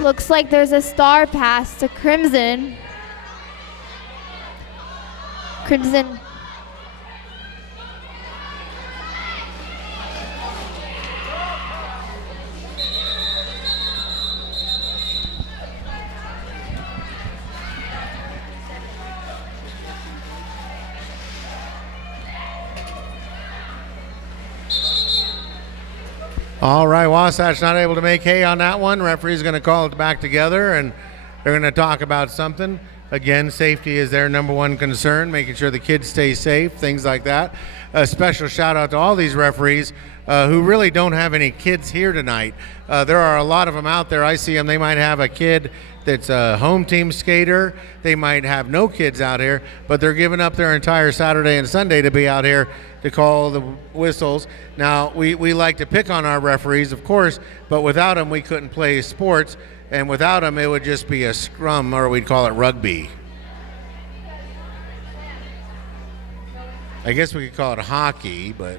Looks like there's a star pass to Crimson. Crimson. All right, Wasatch not able to make hay on that one. Referee's going to call it back together, and they're going to talk about something. Again, safety is their number one concern, making sure the kids stay safe, things like that. A special shout out to all these referees who really don't have any kids here tonight. There are a lot of them out there. I see them. They might have a kid that's a home team skater. They might have no kids out here, but they're giving up their entire Saturday and Sunday to be out here to call the whistles. Now, we like to pick on our referees, of course, but without them, we couldn't play sports. And without them, it would just be a scrum, or we'd call it rugby. I guess we could call it hockey, but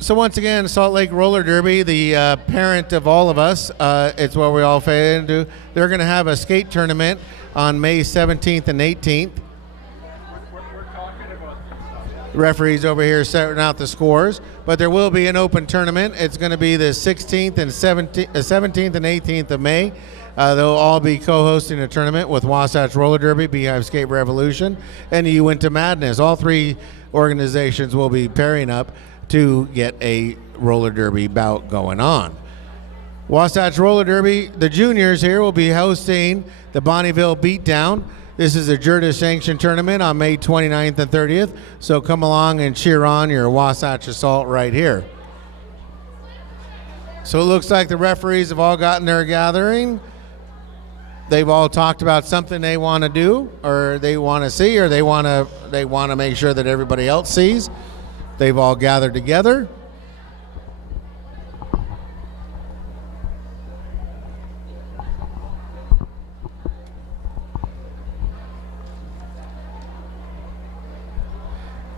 so once again, Salt Lake Roller Derby, the parent of all of us, it's what we all fade into. They're going to have a skate tournament on May 17th and 18th. Referees over here setting out the scores, but there will be an open tournament. It's going to be the 16th and 17th and 18th of May. They'll all be co-hosting a tournament with Wasatch Roller Derby, Beehive Skate Revolution, and You Went to Madness. All three organizations will be pairing up to get a roller derby bout going on. Wasatch Roller Derby, the juniors here will be hosting the Bonneville Beatdown. This is a JURTA sanctioned tournament on May 29th and 30th, so come along and cheer on your Wasatch Assault right here. So it looks like the referees have all gotten their gathering. They've all talked about something they want to do, or they want to see, or they want to make sure that everybody else sees. They've all gathered together.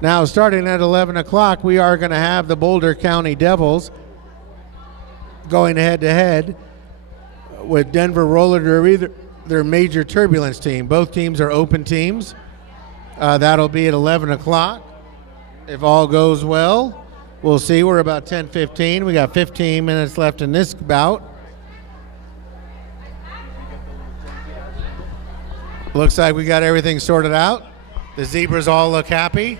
Now, starting at 11 o'clock, we are going to have the Boulder County Devils going head-to-head with Denver Roller Derby, their major turbulence team. Both teams are open teams. That'll be at 11 o'clock. If all goes well, we'll see. We're about 10:15. We got 15 minutes left in this bout. Looks like we got everything sorted out. The zebras all look happy.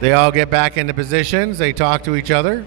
They all get back into positions. They talk to each other.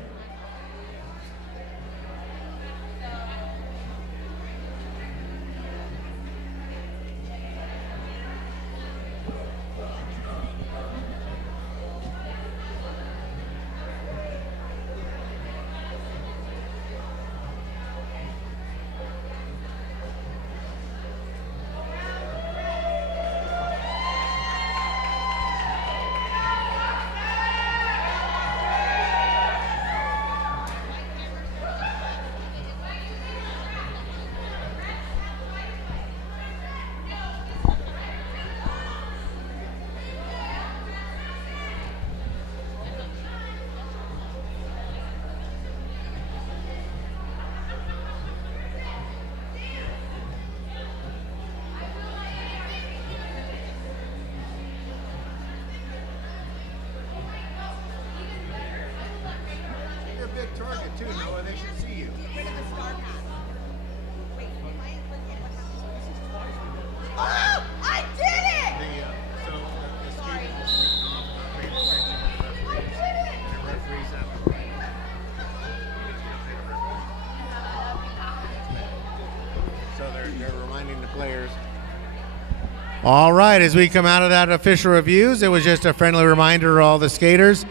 All right, as we come out of that official reviews, it was just a friendly reminder to all the skaters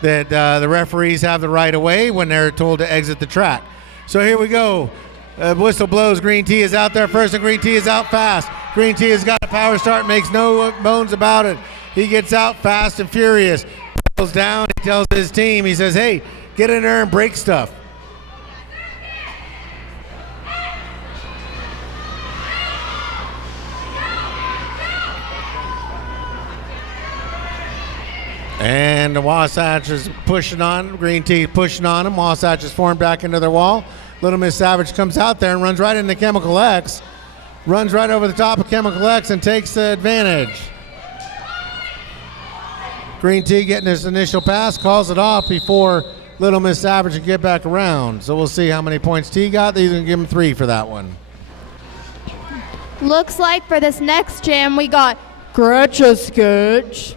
that the referees have the right of way when they're told to exit the track. So here we go. Whistle blows. Green Tea is out there first, and Green Tea is out fast. Green Tea has got a power start, makes no bones about it. He gets out fast and furious. Goes down, he tells his team, he says, hey, Get in there and break stuff. And the Wasatch is pushing on, Green Tea pushing on him. Wasatch is formed back into their wall. Little Miss Savage comes out there and runs right into Chemical X. Runs right over the top of Chemical X and takes the advantage. Green Tea getting his initial pass, calls it off before Little Miss Savage can get back around. So we'll see how many points T got. He's going to give him 3 for that one. Looks like for this next jam, we got Gretchen Sketch.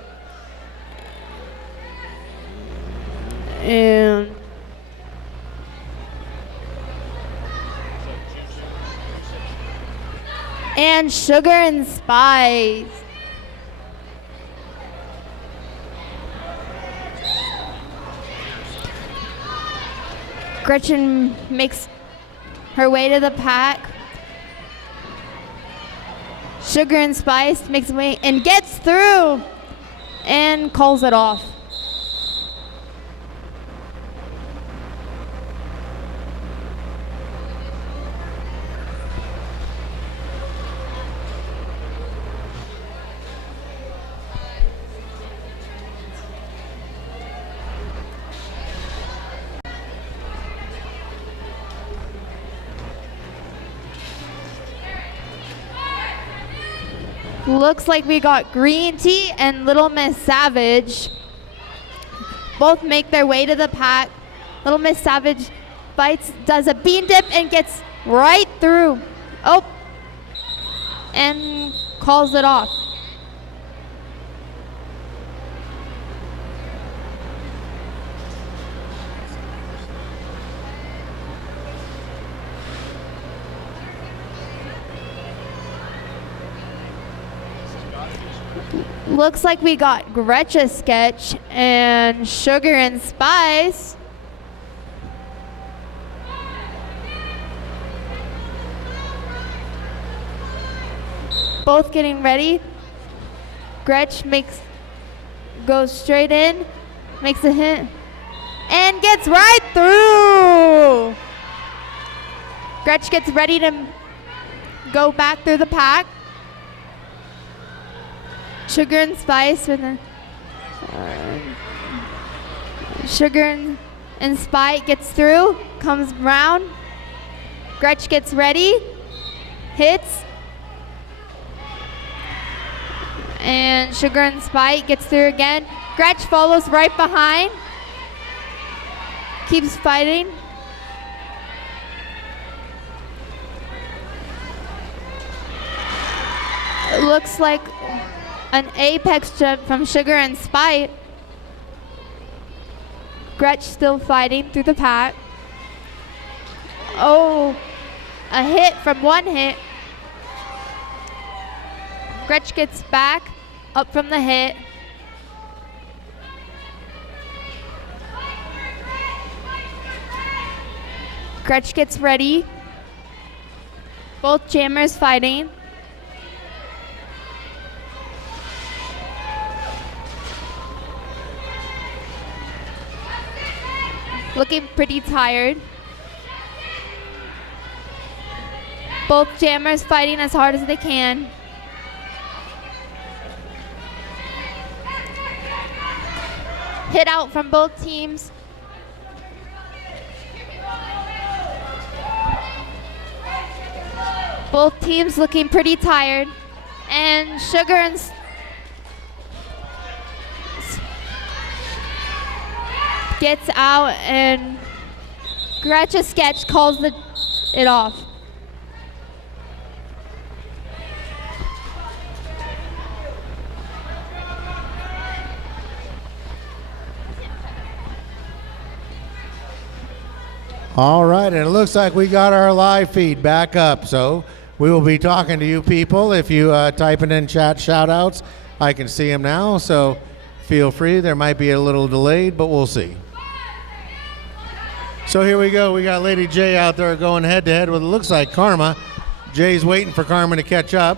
And Sugar and Spice. Gretchen makes her way to the pack. Sugar and Spice makes her way and gets through and calls it off. Looks like we got Green Tea and Little Miss Savage. Both make their way to the pack. Little Miss Savage does a bean dip and gets right through. Oh, and calls it off. Looks like we got Gretchen Sketch and Sugar and Spice. Both getting ready. Gretch goes straight in, makes a hit, and gets right through. Gretch gets ready to go back through the pack. Sugar and Spice with a Sugar and Spice gets through, comes round. Gretch gets ready, hits, and Sugar and Spice gets through again. Gretch follows right behind, keeps fighting. It looks like an apex jump from Sugar and Spice. Gretch still fighting through the pack. Oh, a hit from one hit. Gretch gets back up from the hit. Gretch gets ready. Both jammers fighting. Looking pretty tired. Both jammers fighting as hard as they can. Hit out from both teams. Both teams looking pretty tired. And Sugar and gets out, and Gretchen Sketch calls it off. All right, and it looks like we got our live feed back up, so we will be talking to you people. If you typing in chat shout-outs, I can see them now, so feel free. There might be a little delayed, but we'll see. So here we go. We got Lady J out there going head-to-head with, it looks like, Karma. Jay's waiting for Karma to catch up.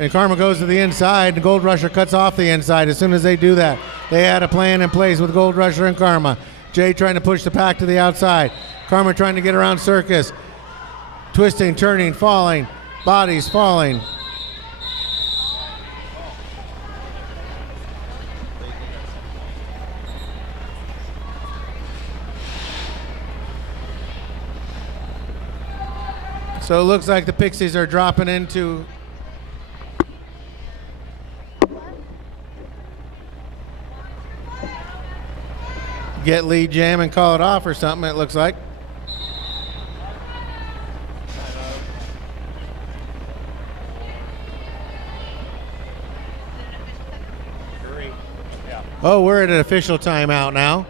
And Karma goes to the inside. The Gold Rusher cuts off the inside. As soon as they do that, they had a plan in place with Gold Rusher and Karma. Jay trying to push the pack to the outside. Karma trying to get around Circus. Twisting, turning, falling. Bodies falling. So it looks like the Pixies are dropping into get lead jam and call it off or something, it looks like. Oh, we're at an official timeout now.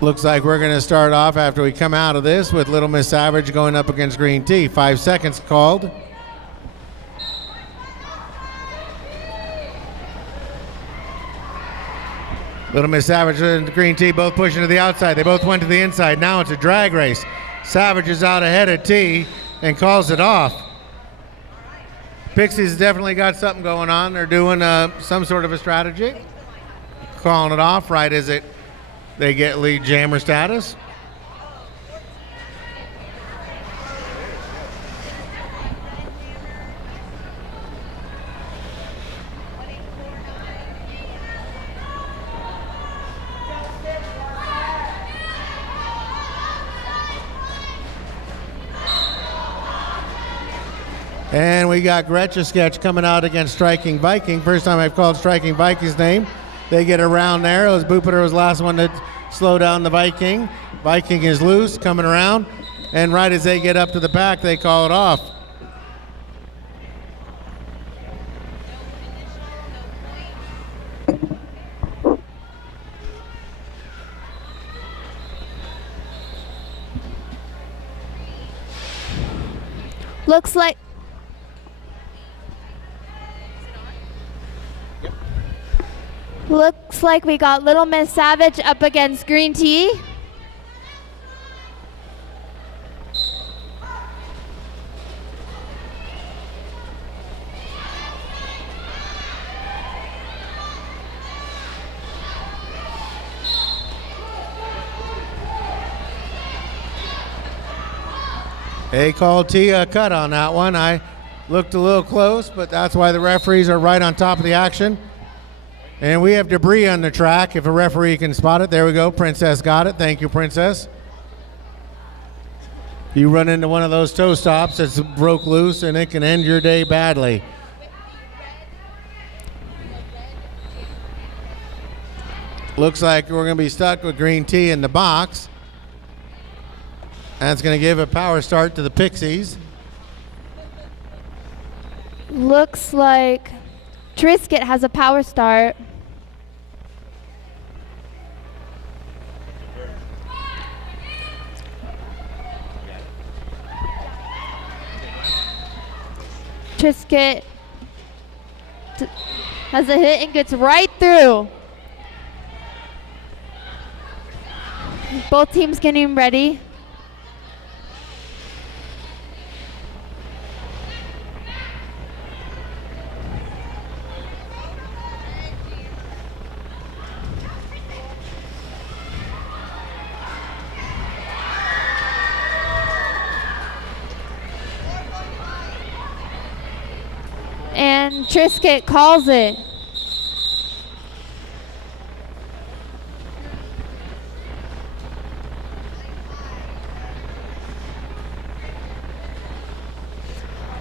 Looks like we're going to start off after we come out of this with Little Miss Savage going up against Green Tea. 5 seconds called. Little Miss Savage and Green Tea both pushing to the outside. They both went to the inside. Now it's a drag race. Savage is out ahead of T and calls it off. Pixies definitely got something going on. They're doing some sort of a strategy. Calling it off right as they get lead jammer status. And we got Gretchen Sketch coming out against Striking Viking. First time I've called Striking Viking's name. They get around there. As Boopeter was the last one to slow down the Viking. Viking is loose, coming around. And right as they get up to the back, they call it off. Looks like we got Little Miss Savage up against Green Tea. They called T a cut on that one. I looked a little close, but that's why the referees are right on top of the action. And we have debris on the track. If a referee can spot it, there we go. Princess got it. Thank you, Princess. You run into one of those toe stops that's broke loose, and it can end your day badly. Looks like we're going to be stuck with Green Tea in the box. That's going to give a power start to the Pixies. Looks like Trisket has a power start. Trisket has a hit and gets right through. Both teams getting ready. And Trisket calls it.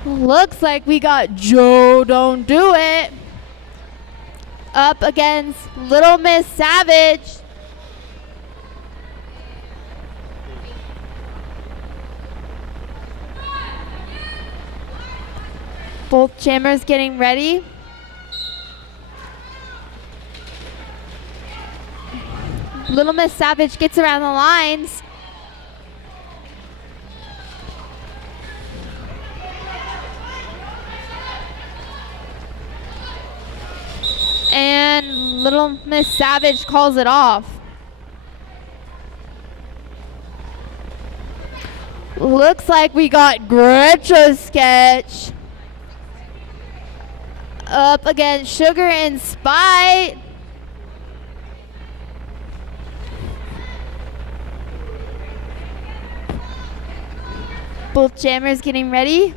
Looks like we got Joe Don't Do It up against Little Miss Savage. Both jammers getting ready. Little Miss Savage gets around the lines. And Little Miss Savage calls it off. Looks like we got Gretchen Sketch up against Sugar and Spite. Both jammers getting ready.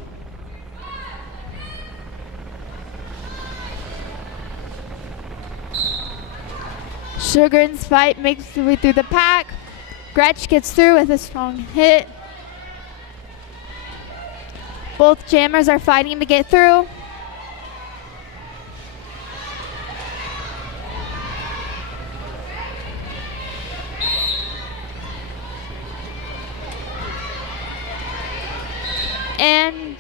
Sugar and Spite makes their way through the pack. Gretch gets through with a strong hit. Both jammers are fighting to get through. And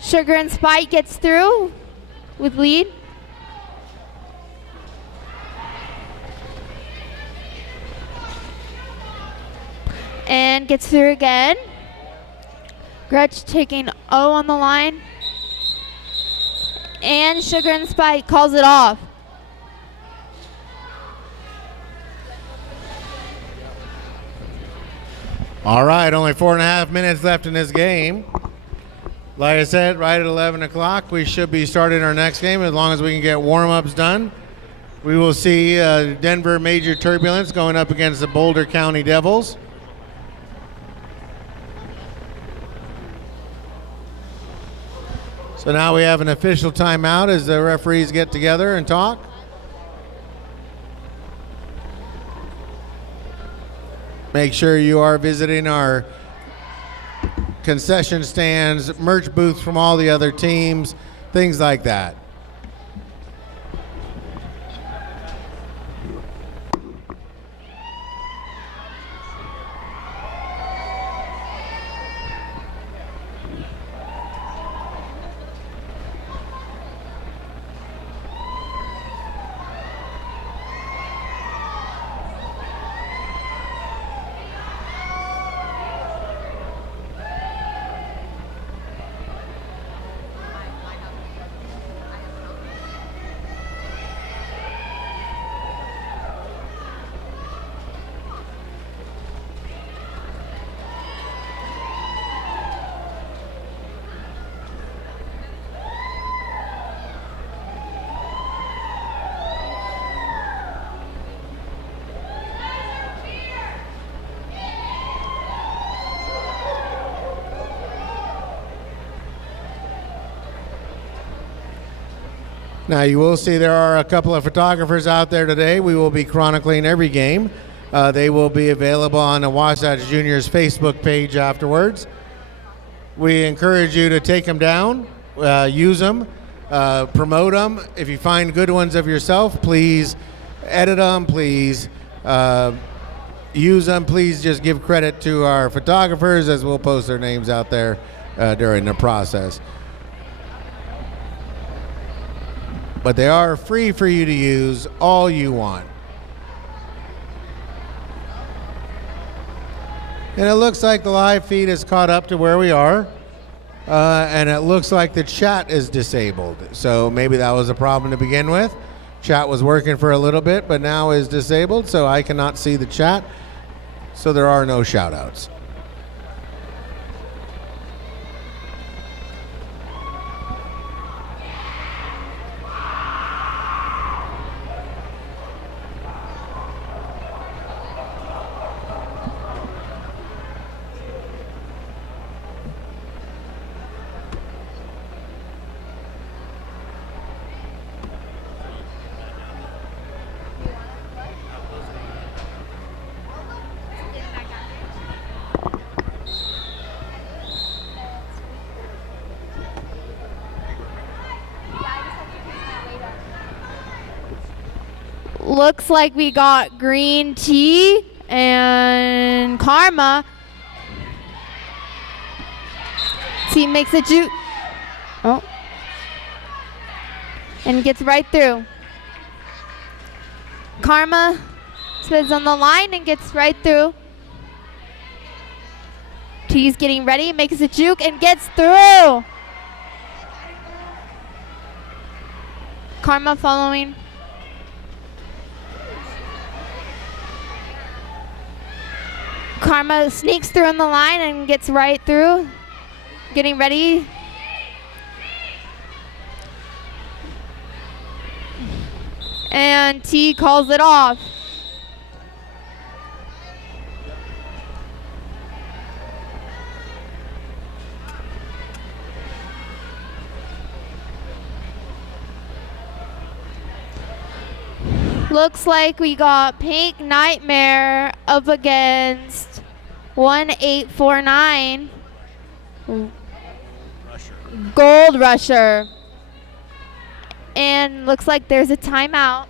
Sugar and Spite gets through with lead. And gets through again. Gretch taking O on the line. And Sugar and Spite calls it off. All right, only 4.5 minutes left in this game. Like I said, right at 11 o'clock, we should be starting our next game as long as we can get warm-ups done. We will see Denver Major Turbulence going up against the Boulder County Devils. So now we have an official timeout as the referees get together and talk. Make sure you are visiting our concession stands, merch booths from all the other teams, things like that. Now you will see there are a couple of photographers out there today. We will be chronicling every game. They will be available on the Wasatch Juniors Facebook page afterwards. We encourage you to take them down, use them, promote them. If you find good ones of yourself, please edit them, please use them. Please just give credit to our photographers as we'll post their names out there during the process. But they are free for you to use all you want. And it looks like the live feed is caught up to where we are. And it looks like the chat is disabled. So maybe that was a problem to begin with. Chat was working for a little bit, but now is disabled, so I cannot see the chat. So there are no shout outs. Looks like we got Green Tea and Karma. Team makes a juke. Oh. And gets right through. Karma spins on the line and gets right through. Tea's getting ready, makes a juke and gets through. Karma following. Karma sneaks through in the line and gets right through, getting ready. And T calls it off. Looks like we got Pink Nightmare up against 1849. Gold Rusher. And looks like there's a timeout.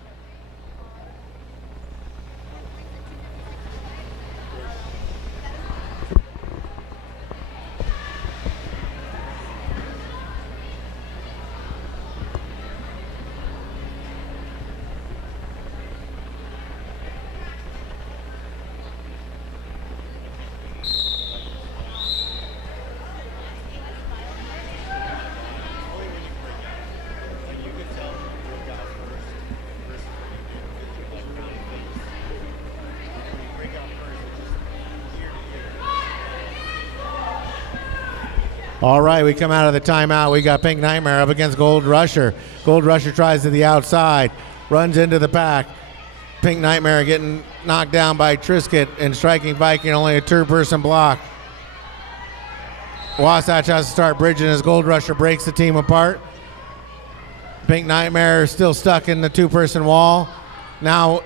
All right, we come out of the timeout. We got Pink Nightmare up against Gold Rusher. Gold Rusher tries to the outside, runs into the pack. Pink Nightmare getting knocked down by Trisket, and Striking Viking only a two-person block. Wasatch has to start bridging as Gold Rusher breaks the team apart. Pink Nightmare still stuck in the two-person wall. Now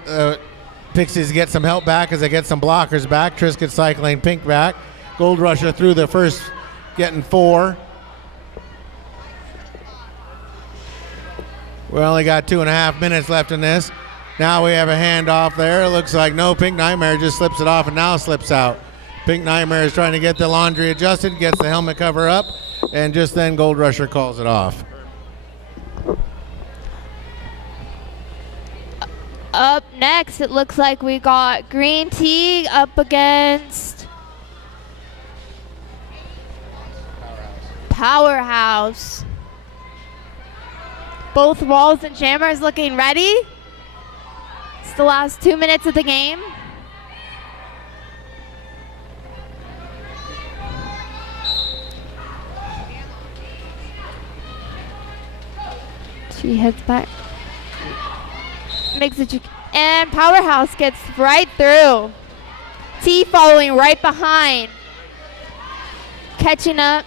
Pixies get some help back as they get some blockers back. Trisket cycling Pink back. Gold Rusher through the first, getting 4. We only got 2.5 minutes left in this. Now we have a handoff there. It looks like no, Pink Nightmare just slips it off and now slips out. Pink Nightmare is trying to get the laundry adjusted, gets the helmet cover up, and just then Gold Rusher calls it off. Up next, it looks like we got Green Tea up against Powerhouse. Both Walls and Jammers looking ready. It's the last 2 minutes of the game. She heads back. Makes it, and Powerhouse gets right through. T following right behind. Catching up.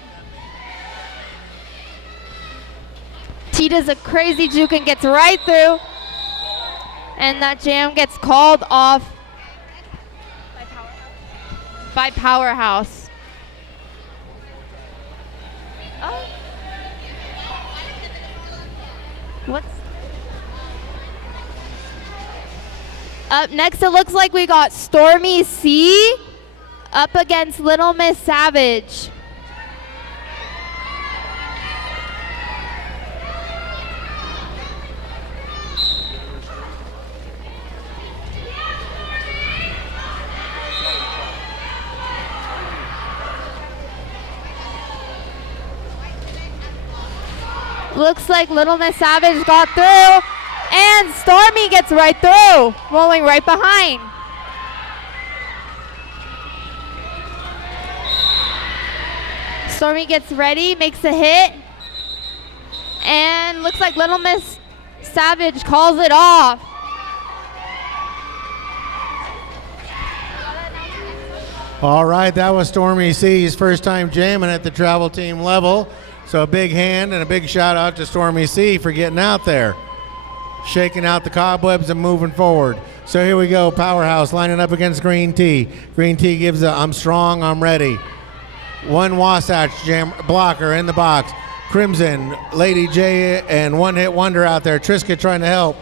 T does a crazy juke and gets right through. And that jam gets called off by Powerhouse. Oh. What's up next? It looks like we got Stormy C up against Little Miss Savage. Looks like Little Miss Savage got through, and Stormy gets right through, rolling right behind. Stormy gets ready, makes a hit, and looks like Little Miss Savage calls it off. All right, that was Stormy C's first time jamming at the travel team level. So a big hand and a big shout out to Stormy C for getting out there, shaking out the cobwebs and moving forward. So here we go, Powerhouse lining up against Green Tea. Green Tea gives a I'm strong, I'm ready. One Wasatch jam blocker in the box. Crimson, Lady J, and One Hit Wonder out there. Trisket trying to help.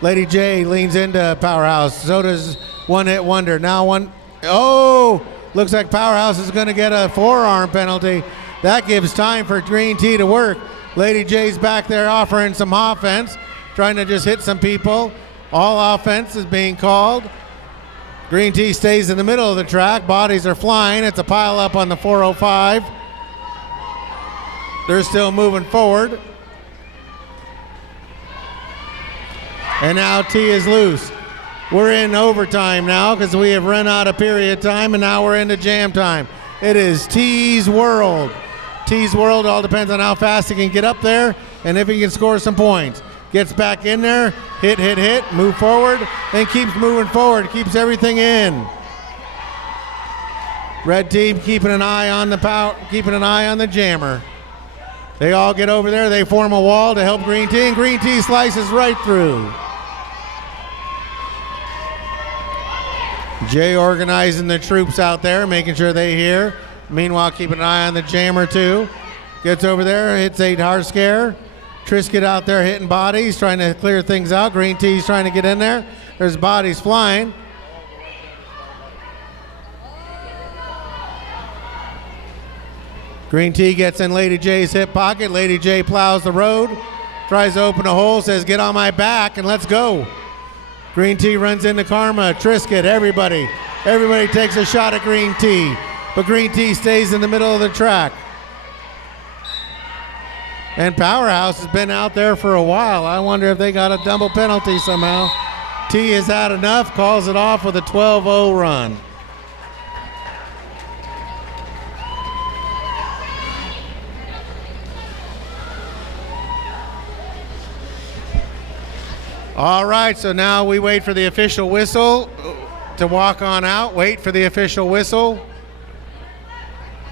Lady J leans into Powerhouse. So does One Hit Wonder. Now looks like Powerhouse is going to get a forearm penalty. That gives time for Green Tea to work. Lady J's back there offering some offense, trying to just hit some people. All offense is being called. Green Tea stays in the middle of the track. Bodies are flying. It's a pile up on the 405. They're still moving forward. And now T is loose. We're in overtime now because we have run out of period time, and now we're into jam time. It is T's World. T's World all depends on how fast he can get up there and if he can score some points. Gets back in there, hit, move forward, and keeps moving forward, keeps everything in. Red team keeping an eye on the jammer. They all get over there, they form a wall to help green team. Green team slices right through. Jay organizing the troops out there, making sure they hear. Meanwhile, keeping an eye on the jammer too. Gets over there, hits a hard scare. Trisket out there hitting bodies, trying to clear things out. Green team's trying to get in there. There's bodies flying. Green Tea gets in Lady J's hip pocket. Lady J plows the road, tries to open a hole, says, get on my back and let's go. Green Tea runs into Karma, Trisket, everybody. Everybody takes a shot at Green Tea, but Green Tea stays in the middle of the track. And Powerhouse has been out there for a while. I wonder if they got a double penalty somehow. T has had enough, calls it off with a 12-0 run. All right, so now we wait for the official whistle to walk on out. Wait for the official whistle.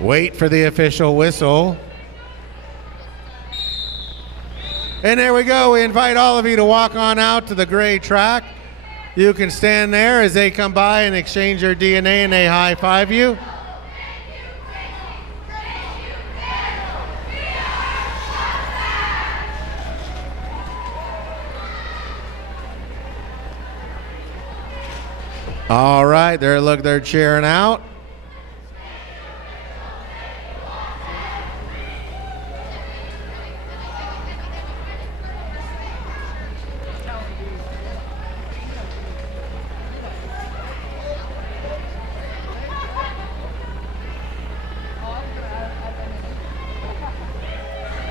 Wait for the official whistle. And there we go. We invite all of you to walk on out to the gray track. You can stand there as they come by and exchange their DNA and they high five you. All right, they're cheering out.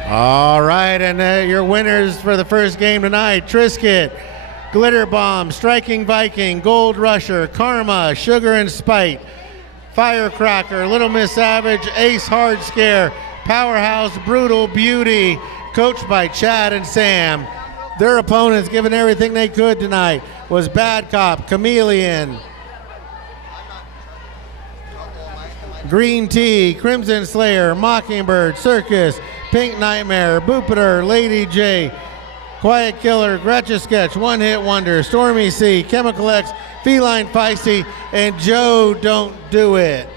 All right, and your winners for the first game tonight, Trisket, Glitter Bomb, Striking Viking, Gold Rusher, Karma, Sugar and Spite, Firecracker, Little Miss Savage, Ace Hard Scare, Powerhouse, Brutal Beauty, coached by Chad and Sam. Their opponents, given everything they could tonight, was Bad Cop, Chameleon, Green Tea, Crimson Slayer, Mockingbird, Circus, Pink Nightmare, Boopiter, Lady J, Quiet Killer, Gretcha Sketch, One Hit Wonder, Stormy C, Chemical X, Feline Feisty, and Joe Don't Do It.